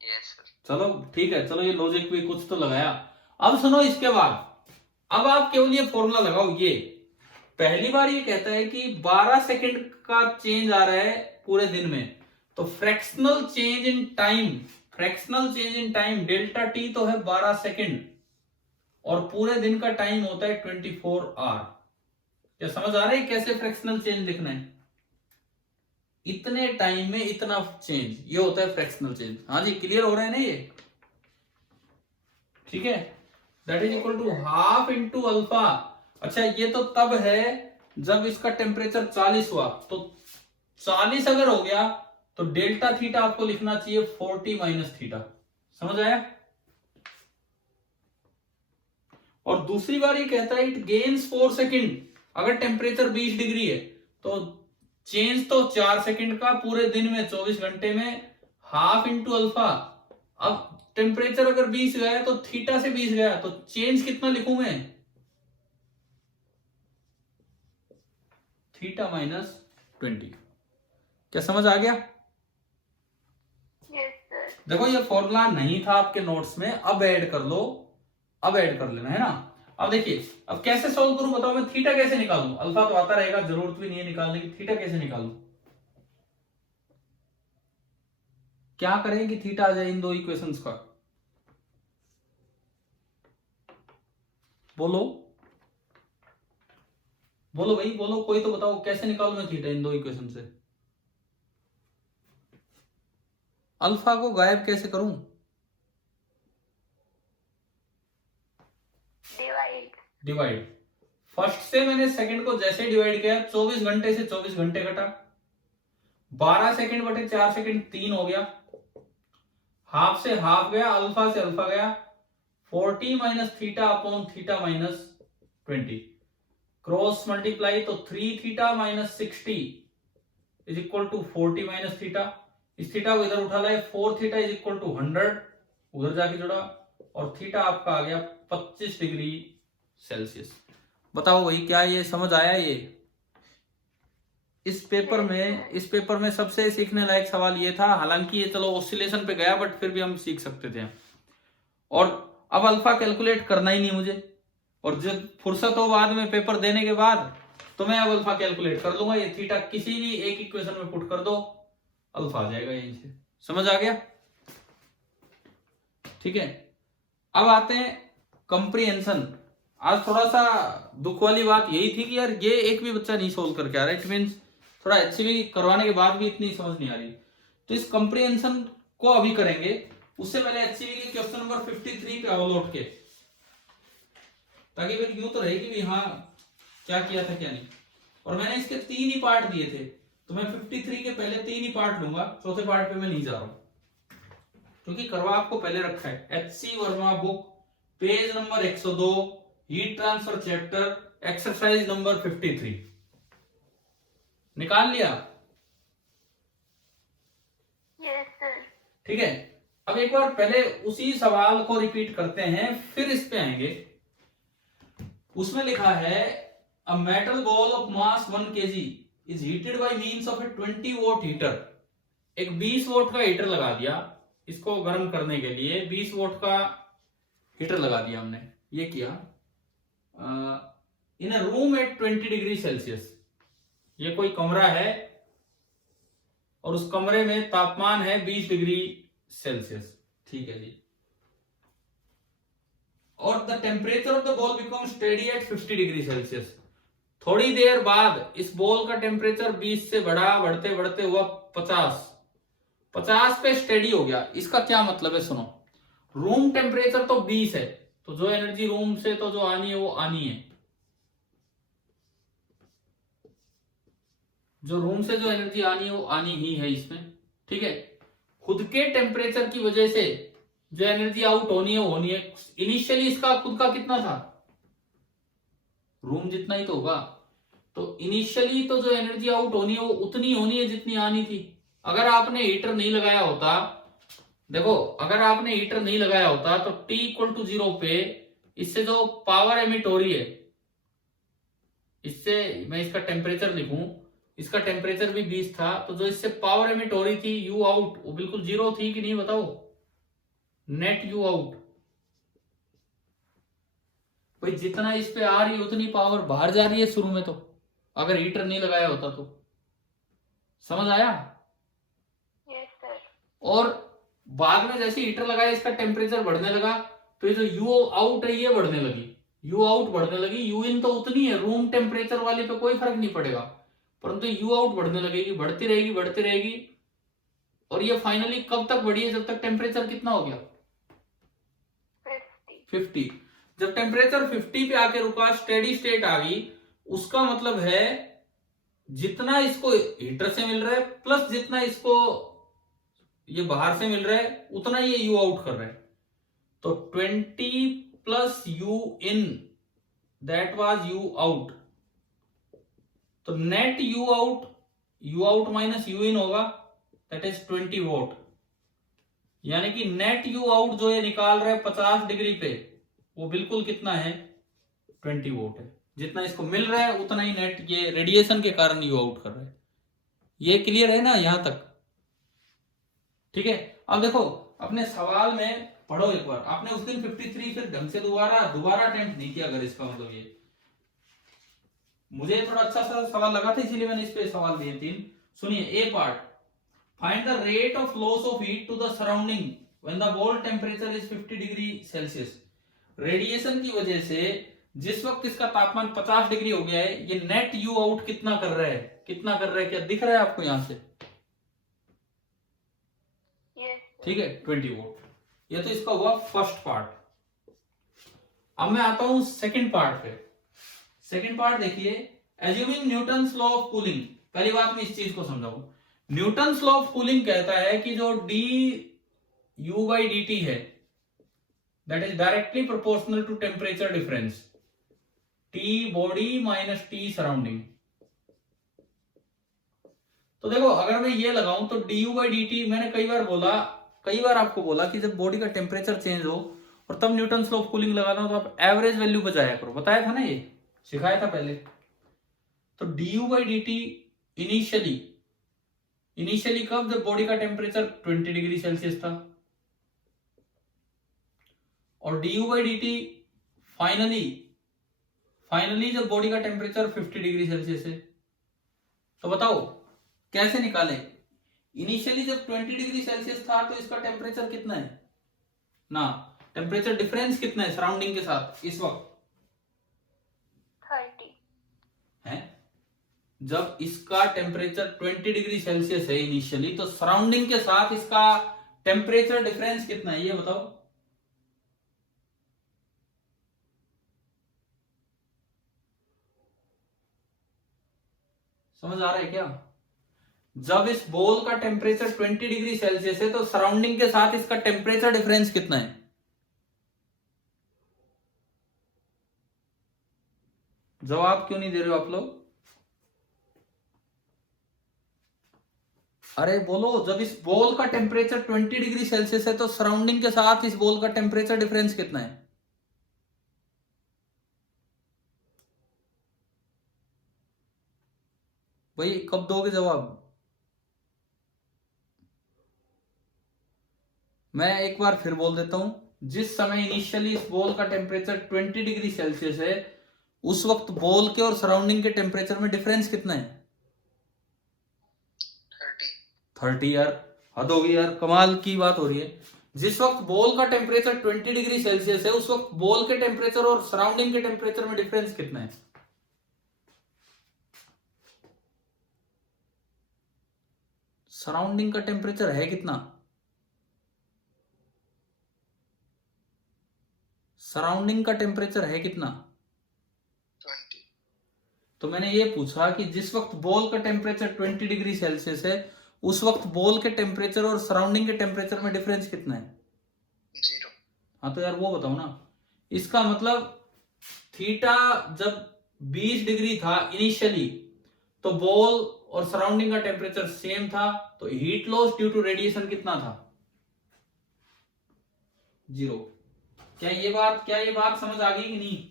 Yes sir. चलो ठीक है, चलो ये लॉजिक भी कुछ तो लगाया। अब सुनो, इसके बाद अब आप केवल ये फॉर्मूला लगाओ। ये पहली बार ये कहता है कि 12 सेकंड का चेंज आ रहा है पूरे दिन में, तो fractional change in time, fractional change in time delta T तो है 12 सेकंड, और पूरे दिन का टाइम होता है 24 आवर। क्या समझ आ रहा है कैसे फ्रैक्शनल चेंज लिखना है? इतने टाइम में इतना चेंज, ये होता है फ्रैक्शनल चेंज। हाँ जी, क्लियर हो रहा है ना ये? ठीक है। That is equal to half into alpha. अच्छा, ये तो तब है जब इसका टेम्परेचर 40 हुआ, तो 40 अगर हो गया तो डेल्टा थीटा आपको लिखना चाहिए 40 माइनस थीटा। समझ आया? और दूसरी बार ये कहता है इट गेन्स 4 सेकेंड। अगर टेम्परेचर 20 डिग्री है तो चेंज तो 4 सेकंड का पूरे दिन में 24 घंटे में, हाफ इंटू अल्फा। अब टेम्परेचर अगर 20 गया तो थीटा से 20 गया, तो चेंज कितना लिखूं मैं? Theta minus 20। क्या समझ आ गया? Yes sir. देखो, ये फॉर्मूला नहीं था आपके नोट्स में, अब ऐड कर लो, अब ऐड कर लेना है ना। अब देखिए, अब कैसे सॉल्व करूं बताओ? मैं थीटा कैसे निकालूं? अल्फा तो आता रहेगा, जरूरत भी नहीं है निकालने की। थीटा कैसे निकालूं? क्या करें कि थीटा आ जाए इन दो इक्वेशंस का? बोलो बोलो भाई, बोलो, कोई तो बताओ कैसे निकालूं मैं थीटा इन दो इक्वेशन से? अल्फा को गायब कैसे करूं? डिवाइड। फर्स्ट से मैंने सेकंड को जैसे डिवाइड किया, 24 घंटे से 24 घंटे घटा, 12 सेकंड बटे 4 सेकंड 3 हो गया, हाफ से हाफ गया, अल्फा से अल्फा गया, 40 minus theta upon theta minus 20, cross multiply तो 3 theta minus 60 is equal to 40 minus theta. इस थीटा को इधर उठा लाए, 4 थीटा इज इक्वल टू 100, उधर जाके जुड़ा, और थीटा आपका आ गया 25 डिग्री सेल्सियस। बताओ भाई, क्या ये समझ आया? ये इस पेपर में सबसे सीखने लायक सवाल ये था। हालांकि ये चलो ऑसिलेशन पे गया, बट फिर भी हम सीख सकते थे। और अब अल्फा कैलकुलेट करना ही नहीं मुझे, और जब फुर्सत हो बाद में पेपर देने के बाद, तो मैं अब अल्फा कैलकुलेट कर लूंगा। ये थीटा किसी भी एक इक्वेशन में पुट कर दो, अल्फा आ जाएगा यहीं से। समझ आ गया? ठीक है। अब आते हैं कंप्रीहेंशन। आज थोड़ा सा दुख वाली बात यही थी कि यार ये एक भी बच्चा नहीं सोल्व करके आ रहा है। इट मीन्स थोड़ा एचसीवी करवाने के बाद भी इतनी समझ नहीं आ रही। तो इस कंप्रीहेंशन को अभी करेंगे, उससे पहले एचसीवी के क्वेश्चन नंबर 53 पे आओ लौट के, ताकि फिर यूं तो रहेगी भी हाँ क्या किया था क्या नहीं। और मैंने इसके 3 ही पार्ट दिए थे, तो मैं 53 के पहले 3 ही पार्ट लूंगा, चौथे पार्ट पे मैं नहीं जा रहा हूं। क्योंकि करवा आपको पहले रखा है। HC Verma book, page number 102, heat transfer chapter, exercise number 53। निकाल लिया? Yes, sir. ठीक है, अब एक बार पहले उसी सवाल को रिपीट करते हैं, फिर इस पे आएंगे। उसमें लिखा है a metal ball of mass 1 kg is heated by means of A 20 vote heater. एक 20 वोट का हीटर लगा दिया, इसको गर्म करने के लिए 20 वोट का हीटर लगा दिया हमने। ये किया in a room at 20 degree Celsius. ये कोई कमरा है और उस कमरे में तापमान है 20 डिग्री सेल्सियस। ठीक है जी। और the temperature of the ball become steady at 50 degree Celsius. थोड़ी देर बाद इस बॉल का टेम्परेचर 20 से बढ़ा, बढ़ते बढ़ते हुआ 50 पे स्टेडी हो गया। इसका क्या मतलब है सुनो, रूम टेम्परेचर तो 20 है, तो जो एनर्जी रूम से तो जो आनी है वो आनी है, जो रूम से जो एनर्जी आनी है वो आनी ही है इसमें। ठीक है, खुद के टेम्परेचर की वजह से जो एनर्जी आउट होनी है वो होनी है। इनिशियली इसका खुद का कितना था, रूम जितना ही तो होगा, तो इनिशियली तो जो एनर्जी आउट होनी है वो उतनी होनी है जितनी आनी थी। अगर आपने हीटर नहीं लगाया होता, देखो अगर आपने हीटर नहीं लगाया होता तो T = 0 पे इससे जो पावर एमिट हो रही है, इससे मैं इसका टेम्परेचर लिखूं, इसका टेम्परेचर भी 20 था, तो जो इससे पावर एमिट हो रही थी यू आउट, वो बिल्कुल 0 थी कि नहीं बताओ? नेट यू आउट भाई, जितना इस पे आ रही है उतनी पावर बाहर जा रही है शुरू में, तो अगर हीटर नहीं लगाया होता तो। समझ आया? Yes, sir. और बाद में जैसे हीटर लगाया इसका टेम्परेचर बढ़ने लगा, तो ये जो यू आउट है ये बढ़ने लगी, यू आउट बढ़ने लगी। यू इन तो उतनी है, रूम टेम्परेचर वाले पे कोई फर्क नहीं पड़ेगा, परंतु यू आउट बढ़ने लगेगी, बढ़ती रहेगी बढ़ती रहेगी। और ये फाइनली कब तक बढ़ी है, जब तक टेम्परेचर कितना हो गया? 50। जब टेम्परेचर 50 पे आके रुका, स्टेडी स्टेट आ गई, उसका मतलब है जितना इसको हीटर से मिल रहा है प्लस जितना इसको ये बाहर से मिल रहा है उतना ये यू आउट कर रहा है। तो 20 plus U in that was U out, तो net U out minus U in होगा, दैट इज 20 वोट। यानी कि नेट यू आउट जो ये निकाल रहा है 50 डिग्री पे, वो बिल्कुल कितना है? 20 वोट है। जितना इसको मिल रहा है उतना ही नेट ये रेडिएशन के कारण यू आउट कर रहा है। ये क्लियर है ना यहां तक? ठीक है, अब देखो अपने सवाल में पढ़ो एक बार। आपने उस दिन 53 फिर ढंग से दोबारा अटेम्प्ट नहीं किया, अगर इसका मतलब ये मुझे थोड़ा अच्छा सा सवाल लगा था इसीलिए मैंने इस पे सवाल दिए 3। सुनिए, A part, find the rate of loss of heat to the surrounding when the ball temperature is 50 degree Celsius. Radiation की वजह से जिस वक्त इसका तापमान 50 डिग्री हो गया है, ये नेट यू आउट कितना कर रहा है, कितना कर रहा है? क्या दिख रहा है आपको यहां से? Yes, sir. ठीक है, 20 वोट। ये तो इसका हुआ फर्स्ट पार्ट। अब मैं आता हूं सेकंड पार्ट पे। सेकंड पार्ट देखिए, assuming Newton's law of cooling. पहली बात मैं इस चीज को समझाऊं। न्यूटन्स लॉ ऑफ कूलिंग कहता है कि जो d U by d T है, that is directly proportional to temperature difference, T body minus T surrounding. तो देखो अगर मैं ये लगाऊं तो d U by d T, मैंने कई बार आपको बोला कि जब बॉडी का टेम्परेचर चेंज हो और तब न्यूटन्स लॉ ऑफ कूलिंग लगाना हो तो आप एवरेज वैल्यू पे जाया करो। बताया था ना, ये सिखाया था पहले। तो d U by d T initially कब? जब बॉडी का टेम्परेचर 20 डिग्री सेल्सियस था, और D U by d T finally जब बॉडी का टेम्परेचर 50 डिग्री सेल्सियस है। तो बताओ कैसे निकालें? इनिशियली जब 20 डिग्री सेल्सियस था तो इसका टेम्परेचर कितना है ना, टेम्परेचर डिफरेंस कितना है सराउंडिंग के साथ इस वक्त? 30 है। जब इसका टेम्परेचर 20 डिग्री सेल्सियस है इनिशियली, तो सराउंडिंग के साथ इसका टेम्परेचर डिफरेंस कितना है ये बताओ? समझ आ रहा है क्या? जब इस बॉल का टेम्परेचर 20 डिग्री सेल्सियस है तो सराउंडिंग के साथ इसका टेम्परेचर डिफरेंस कितना है? जवाब क्यों नहीं दे रहे हो आप लोग? अरे बोलो, जब इस बॉल का टेम्परेचर 20 डिग्री सेल्सियस है तो सराउंडिंग के साथ इस बॉल का टेम्परेचर डिफरेंस कितना है? भाई कब दोगे जवाब? मैं एक बार फिर बोल देता हूं, जिस समय इनिशियली इस बॉल का टेम्परेचर 20 डिग्री सेल्सियस है उस वक्त बॉल के और सराउंडिंग के टेम्परेचर में डिफरेंस कितना है? 30 यार, हद होगी यार, कमाल की बात हो रही है। जिस वक्त बॉल का टेम्परेचर 20 डिग्री सेल्सियस है उस वक्त बॉल के टेम्परेचर और सराउंडिंग के टेम्परेचर में डिफरेंस कितना है? सराउंडिंग का टेम्परेचर है कितना? सराउंडिंग का टेम्परेचर है कितना? 20। तो मैंने ये पूछा कि जिस वक्त बॉल का टेम्परेचर 20 डिग्री सेल्सियस है उस वक्त बॉल के टेम्परेचर और सराउंडिंग के टेम्परेचर में डिफरेंस कितना है? 0। हाँ तो यार वो बताओ ना। इसका मतलब थीटा जब 20 डिग्री था इनिशियली तो बॉल और सराउंडिंग का टेम्परेचर सेम था, तो heat loss due to radiation कितना था? 0। क्या ये बात समझ आ गई कि नहीं?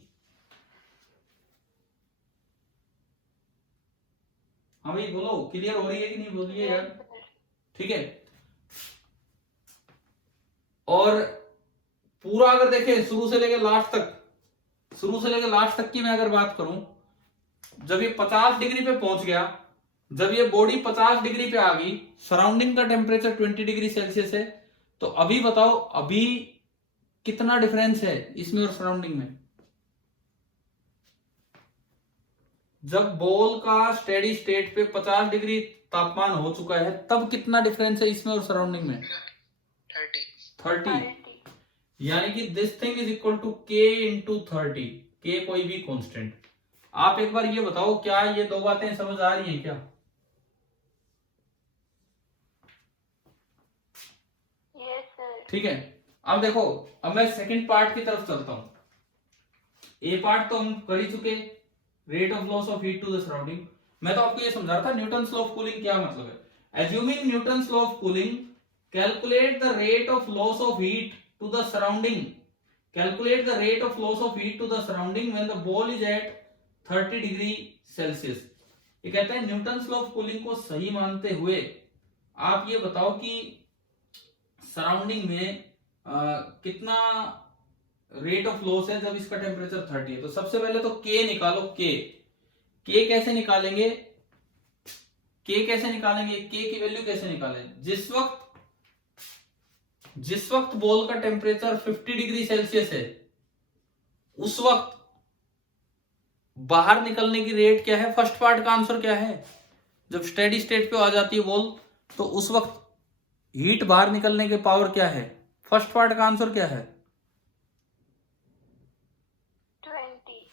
हाँ भाई बोलो, क्लियर हो रही है कि नहीं? बोलिए यार। ठीक है, और पूरा अगर देखें शुरू से लेकर लास्ट तक की मैं अगर बात करूं, जब ये 50 डिग्री पे पहुंच गया, जब ये बॉडी 50 डिग्री पे आ गई, सराउंडिंग का टेम्परेचर 20 डिग्री सेल्सियस है, तो अभी बताओ अभी कितना डिफरेंस है इसमें और सराउंडिंग में? जब बॉल का स्टेडी स्टेट पे 50 डिग्री तापमान हो चुका है तब कितना डिफरेंस है इसमें और सराउंडिंग में? 30। यानी कि this thing is equal to K into 30, K कोई भी कांस्टेंट। आप एक बार ये बताओ, क्या ये दो बातें समझ आ रही हैं क्या? Yes, sir. ठीक है, अब देखो, अब मैं सेकंड पार्ट की तरफ चलता हूं। ए पार्ट तो हम कर ही चुके, rate of loss of heat to the surrounding. मैं तो आपको ये समझा रहा था न्यूटन्स लॉ ऑफ कूलिंग क्या मतलब है। Assuming Newton's law of cooling, calculate the rate of loss of heat to the surrounding, calculate the rate of loss of heat to the surrounding when the ball is at 30 degree Celsius. ये कहता है Newton's law of cooling को सही मानते हुए आप ये बताओ कि सराउंडिंग में कितना रेट ऑफ लॉस है जब इसका टेम्परेचर 30 है। तो सबसे पहले तो के निकालो। के कैसे निकालेंगे? के की वैल्यू कैसे निकालें? जिस वक्त बॉल का टेम्परेचर 50 डिग्री सेल्सियस है उस वक्त बाहर निकलने की रेट क्या है? फर्स्ट पार्ट का आंसर क्या है? जब स्टेडी स्टेट पे आ जाती है बॉल तो उस वक्त हीट बाहर निकलने के पावर क्या है? फर्स्ट पार्ट का आंसर क्या है?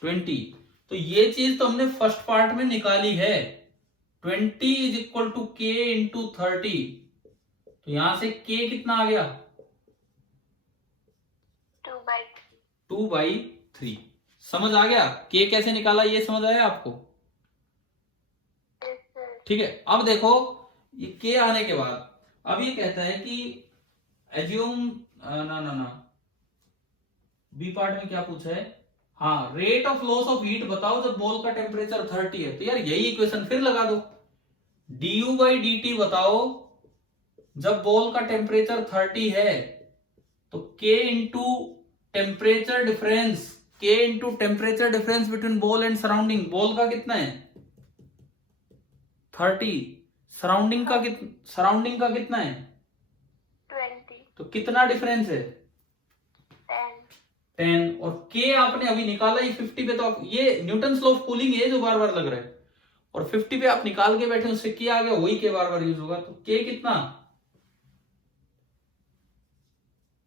20। तो ये चीज तो हमने फर्स्ट पार्ट में निकाली है। 20 is equal to K into 30। तो यहां से के कितना आ गया? 2/3। समझ आ गया के कैसे निकाला? ये समझ आया आपको? Yes, sir. ठीक है, अब देखो ये के आने के बाद अब ये कहता है कि एज्यूम ना बी पार्ट में क्या पूछा है? हाँ, rate of loss of heat बताओ जब बॉल का टेम्परेचर 30 है। तो यार यही इक्वेशन फिर लगा दो। du/dt बताओ जब बॉल का टेम्परेचर 30 है तो k into temperature difference between ball and surrounding. Ball का कितना है? 30। सराउंडिंग का कितना है? 20. तो कितना डिफरेंस है? 10। और के आपने अभी निकाला ही 50 पे। तो आप ये न्यूटन्स लॉ ऑफ कूलिंग है जो बार बार लग रहा है, और 50 पे आप निकाल के बैठे, उससे के आ गया, वही के बार बार यूज होगा। तो के कितना?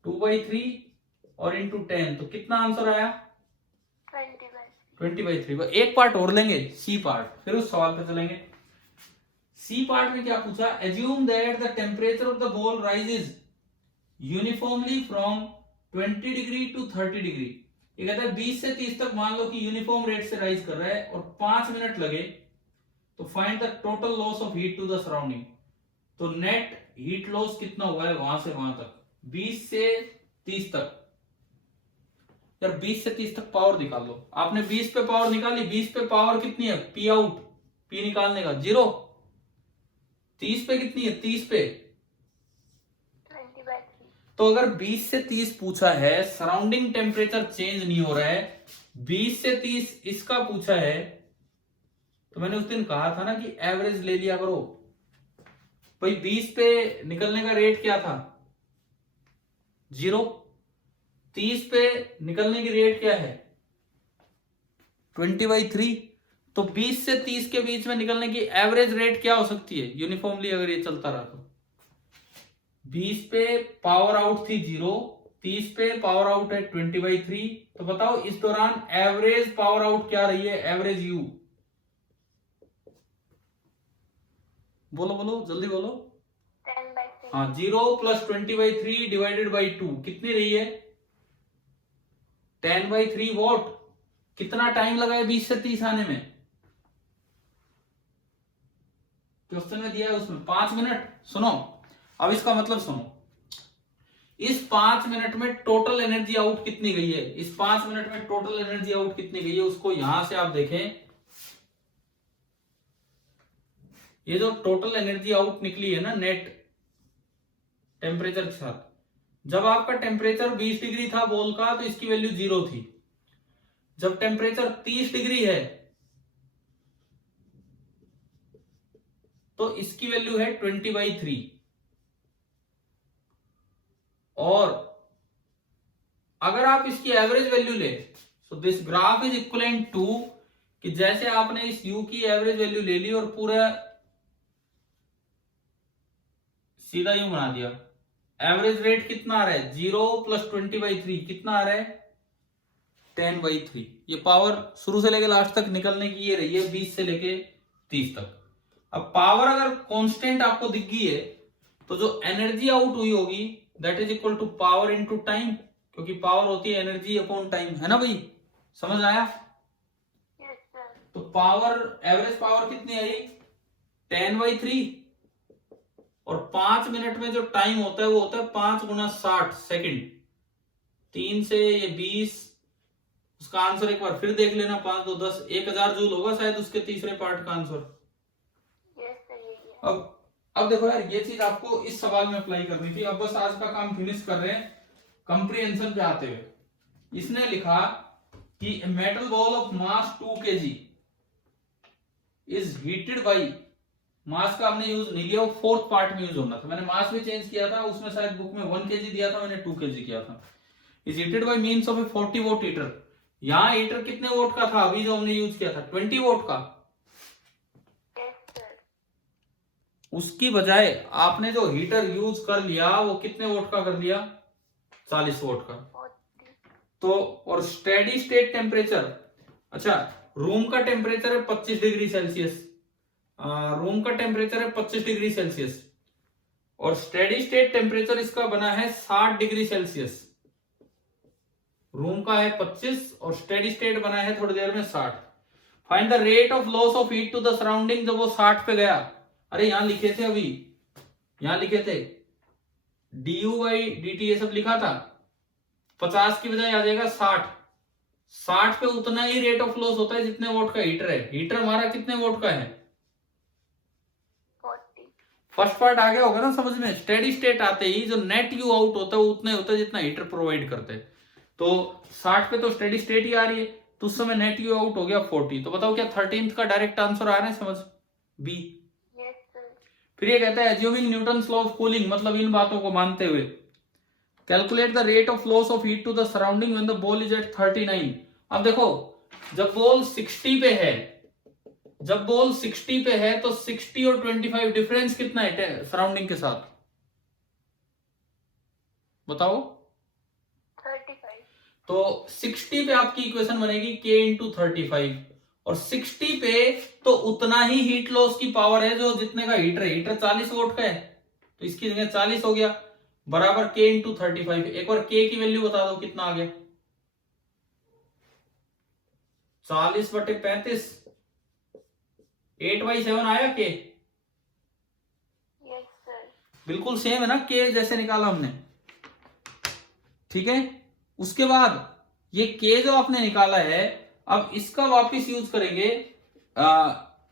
2/3 और इंटू 10। तो कितना आंसर आया? 20/3. 20/3। एक पार्ट और लेंगे, सी पार्ट, फिर उस सवाल पे चलेंगे। सी पार्ट में क्या पूछा, assume that the temperature of the ball rises uniformly from 20 degree to 30 degree. ये कहता है 20 से 30 तक मान लो कि यूनिफॉर्म रेट से राइज कर रहा है और 5 मिनट लगे, तो find the total loss of heat to the surrounding. तो नेट हीट लॉस कितना हुआ है वहां से वहां तक, 20 से 30 तक। यार 20 से 30 तक पावर निकाल लो। आपने 20 पे पावर निकाली, 20 पे पावर कितनी है, पी आउट, पी निकालने का 0। 30 पे कितनी है, 30 पे 20/3। तो अगर 20 से 30 पूछा है, सराउंडिंग टेम्परेचर चेंज नहीं हो रहा है, 20 से 30 इसका पूछा है, तो मैंने उस दिन कहा था ना कि एवरेज ले लिया करो भाई। 20 पे निकलने का रेट क्या था, 0। 30 पे निकलने की रेट क्या है, 20/3। तो 20 से 30 के बीच में निकलने की एवरेज रेट क्या हो सकती है यूनिफॉर्मली, अगर ये चलता रहा तो। 20 पे पावर आउट थी 0, 30 पे पावर आउट है 20/3। तो बताओ इस दौरान एवरेज पावर आउट क्या रही है, एवरेज यू। बोलो बोलो जल्दी बोलो। 10/3। हाँ, 0 + 20/3 डिवाइडेड बाई 2 कितनी रही है, 10/3 वॉट। कितना टाइम लगा है 20 से 30 आने में, क्वेश्चन में दिया है उसमें 5 मिनट। सुनो अब इसका मतलब सुनो, इस 5 मिनट में टोटल एनर्जी आउट कितनी गई है, इस 5 मिनट में टोटल एनर्जी आउट कितनी गई है उसको यहां से आप देखें। ये जो टोटल एनर्जी आउट निकली है ना नेट टेम्परेचर के साथ, जब आपका टेम्परेचर 20 डिग्री था बॉल का तो इसकी वैल्यू 0 थी। जब टेम्परेचर 30 डिग्री है तो इसकी वैल्यू है 20/3। और अगर आप इसकी एवरेज वैल्यू ले, so this graph is equivalent to कि जैसे आपने इस u की एवरेज वैल्यू ले ली और पूरा सीधा यूं बना दिया। एवरेज रेट कितना आ रहा है, 0 + 20/3 कितना आ रहा है, 10/3। ये पावर शुरू से लेके लास्ट तक निकलने की ये रही है 20 से लेके 30 तक। अब पावर अगर कांस्टेंट आपको दिख गई है तो जो एनर्जी आउट हुई होगी that is equal to power into time, क्योंकि पावर होती है एनर्जी अपॉन टाइम, है ना भाई, समझ आया। Yes, sir. तो पावर, एवरेज पावर कितनी आई, 10/3। और 5 मिनट में जो टाइम होता है वो होता है 5 × 60 सेकेंड। 3 से ये 20, उसका आंसर एक बार फिर देख लेना, 5 2 10, 1000 जूल होगा शायद उसके तीसरे पार्ट का आंसर। Yes, sir, यही है। अब देखो यार, ये चीज आपको इस सवाल में अप्लाई करनी थी। अब बस आज का काम फिनिश कर रहे हैं, कंप्रीहेंशन पे आते हुए। इसने लिखा कि metal ball of mass 2 kg is heated by, mass का हमने यूज नहीं लिया, वो 4th पार्ट में यूज होना था। मैंने मास भी चेंज किया था, उसमें शायद बुक में 1 kg दिया था, मैंने 2 kg किया था। Is heated by means of A 40 vote heater. यहाँ हीटर कितने वोट का था अभी जो हमने यूज किया था, 20 वोट का। Yes, sir. उसकी बजाय आपने जो हीटर यूज कर लिया वो कितने वोट का कर लिया, 40 वोट का। 40. तो और स्टेडी स्टेट टेम्परेचर, अच्छा रूम का टेम्परेचर है 25 डिग्री सेल्सियस, रूम का टेम्परेचर है 25 डिग्री सेल्सियस और स्टेडी स्टेट टेम्परेचर इसका बना है 60 डिग्री सेल्सियस। रूम का है 25 और स्टेडी स्टेट बना है थोड़ी देर में 60। Find the rate of loss of heat to the surrounding. जब वो 60 पे गया, अरे यहां लिखे थे अभी, यहां लिखे थे du/dt ये सब लिखा था, 50 की बजाय आ जाएगा 60। 60 पे उतना ही रेट ऑफ लॉस होता है जितने वोट का हीटर है। हीटर हमारा कितने वोट का है, 40. फर्स्ट पार्ट आ गया होगा ना समझ में। स्टेडी स्टेट आते ही जो नेट यू आउट होता है वो उतना ही होता है जितना हीटर प्रोवाइड करते हैं। तो 60 पे तो स्टेडी स्टेट ही आ रही है, तो उस समय नेट यू आउट हो गया 40। तो बताओ क्या 13th का डायरेक्ट आंसर आ रहा है समझ, बी। Yes, sir. फिर ये कहता है assuming Newton's law of cooling, मतलब इन बातों को मानते हुए calculate the rate of loss of heat to the surrounding when the ball is at 39। अब देखो जब बॉल 60 पे है, जब बॉल 60 पे है तो 60 और 25 डिफरेंस कितना है सराउंडिंग के साथ, बताओ। 35. तो 60 पे आपकी इक्वेशन बनेगी k × 35 और 60 पे तो उतना ही हीट लॉस की पावर है जो जितने का हीटर है। हीटर 40 वोट का है तो इसकी जगह 40 हो गया, बराबर K इंटू 35। एक बार K की वैल्यू बता दो कितना आ गया। 40/35, 8/7 आया K। Yes, sir. बिल्कुल सेम है ना, K जैसे निकाला हमने, ठीक है। उसके बाद ये K जो आपने निकाला है, अब इसका वापस यूज करेंगे।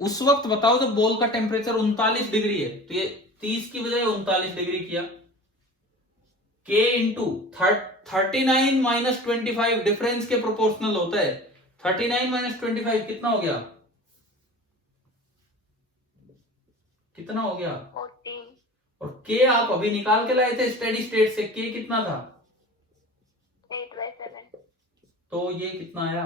उस वक्त बताओ जब बॉल का टेम्परेचर 39 डिग्री है, तो ये 30 की बजाय 39 डिग्री किया। K इंटू 39 माइनस 25 डिफरेंस के प्रोपोर्शनल होता है। 39 माइनस 25 कितना हो गया, कितना हो गया? 14. और K आप अभी निकाल के लाए थे स्टेडी स्टेट से, K कितना था? 8/7. तो ये कितना आया?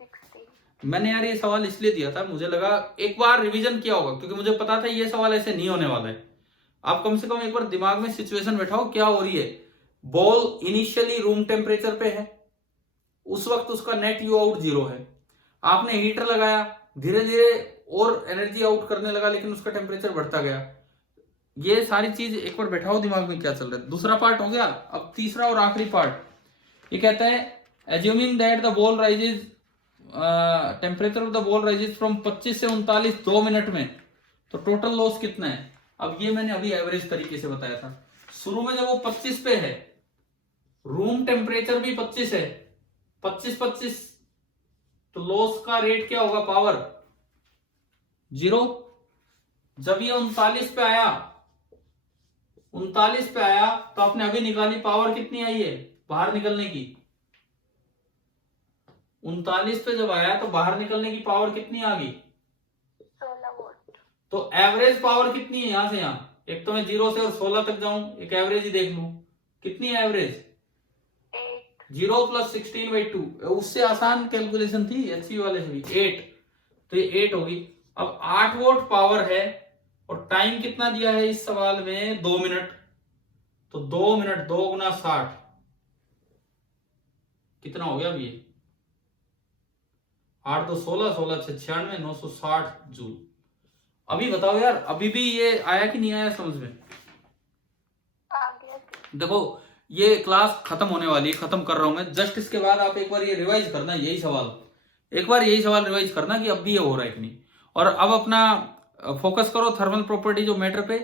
16. मैंने यार ये सवाल इसलिए दिया था, मुझे लगा एक बार रिवीजन किया होगा, क्योंकि मुझे पता था ये सवाल ऐसे नहीं होने वाला है। आप कम से कम एक बार दिमाग में सिचुएशन बैठाओ क्या हो रही है। बॉल इनिशियली रूम टेम्परेचर पे है, उस वक्त उसका नेट यू आउट 0 है। आपने हीटर लगाया, धीरे धीरे और एनर्जी आउट करने लगा, लेकिन उसका टेम्परेचर बढ़ता गया। ये सारी चीज एक बार बैठाओ दिमाग में क्या चल रहा है। दूसरा पार्ट हो गया। अब तीसरा और आखिरी पार्ट, ये कहता है assuming that the ball rises, temperature of the ball rises from 25 से 39 2 मिनट में, तो टोटल लॉस कितना है। अब ये मैंने अभी एवरेज तरीके से बताया था। शुरू में जब वो 25 पे है, रूम टेम्परेचर भी 25 है, 25, तो लॉस का रेट क्या होगा, पावर 0। जब ये 39 पे आया, 39 पे आया, तो आपने अभी निकाली पावर कितनी आई है बाहर निकलने की। 39 पे जब आया तो बाहर निकलने की पावर कितनी आ गई, 16 वोल्ट. तो एवरेज पावर कितनी है यहां से यहां। एक तो मैं 0 से और 16 तक जाऊं, एक एवरेज ही देख लूं, कितनी है एवरेज? 8. 0 + 16/2। उससे आसान कैलकुलेशन थी एचसी वाले से भी, 8, तो ये 8 होगी। अब 8 वोट पावर है और टाइम कितना दिया है इस सवाल में, 2 मिनट। तो 2 मिनट 2 × 60 कितना हो गया अभी ये, 8 2 16, 16 6 96, 960 जूल। अभी बताओ यार, अभी भी ये आया कि नहीं आया समझ में? आ गया sir. देखो ये क्लास खत्म होने वाली है, खत्म कर रहा हूं मैं। जस्ट इसके बाद आप एक बार ये रिवाइज करना, यही सवाल एक बार यही सवाल रिवाइज करना कि अब भी ये हो रहा है कि नहीं। और अब अपना फोकस करो थर्मल प्रॉपर्टी जो मैटर पे।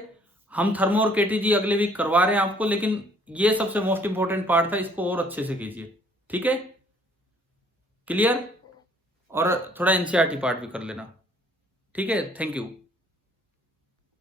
हम थर्मो और केटीजी अगले वीक करवा रहे हैं आपको, लेकिन ये सबसे मोस्ट इंपॉर्टेंट पार्ट था, इसको और अच्छे से कीजिए, ठीक है? क्लियर? और थोड़ा एनसीईआरटी पार्ट भी कर लेना, ठीक है? Thank you.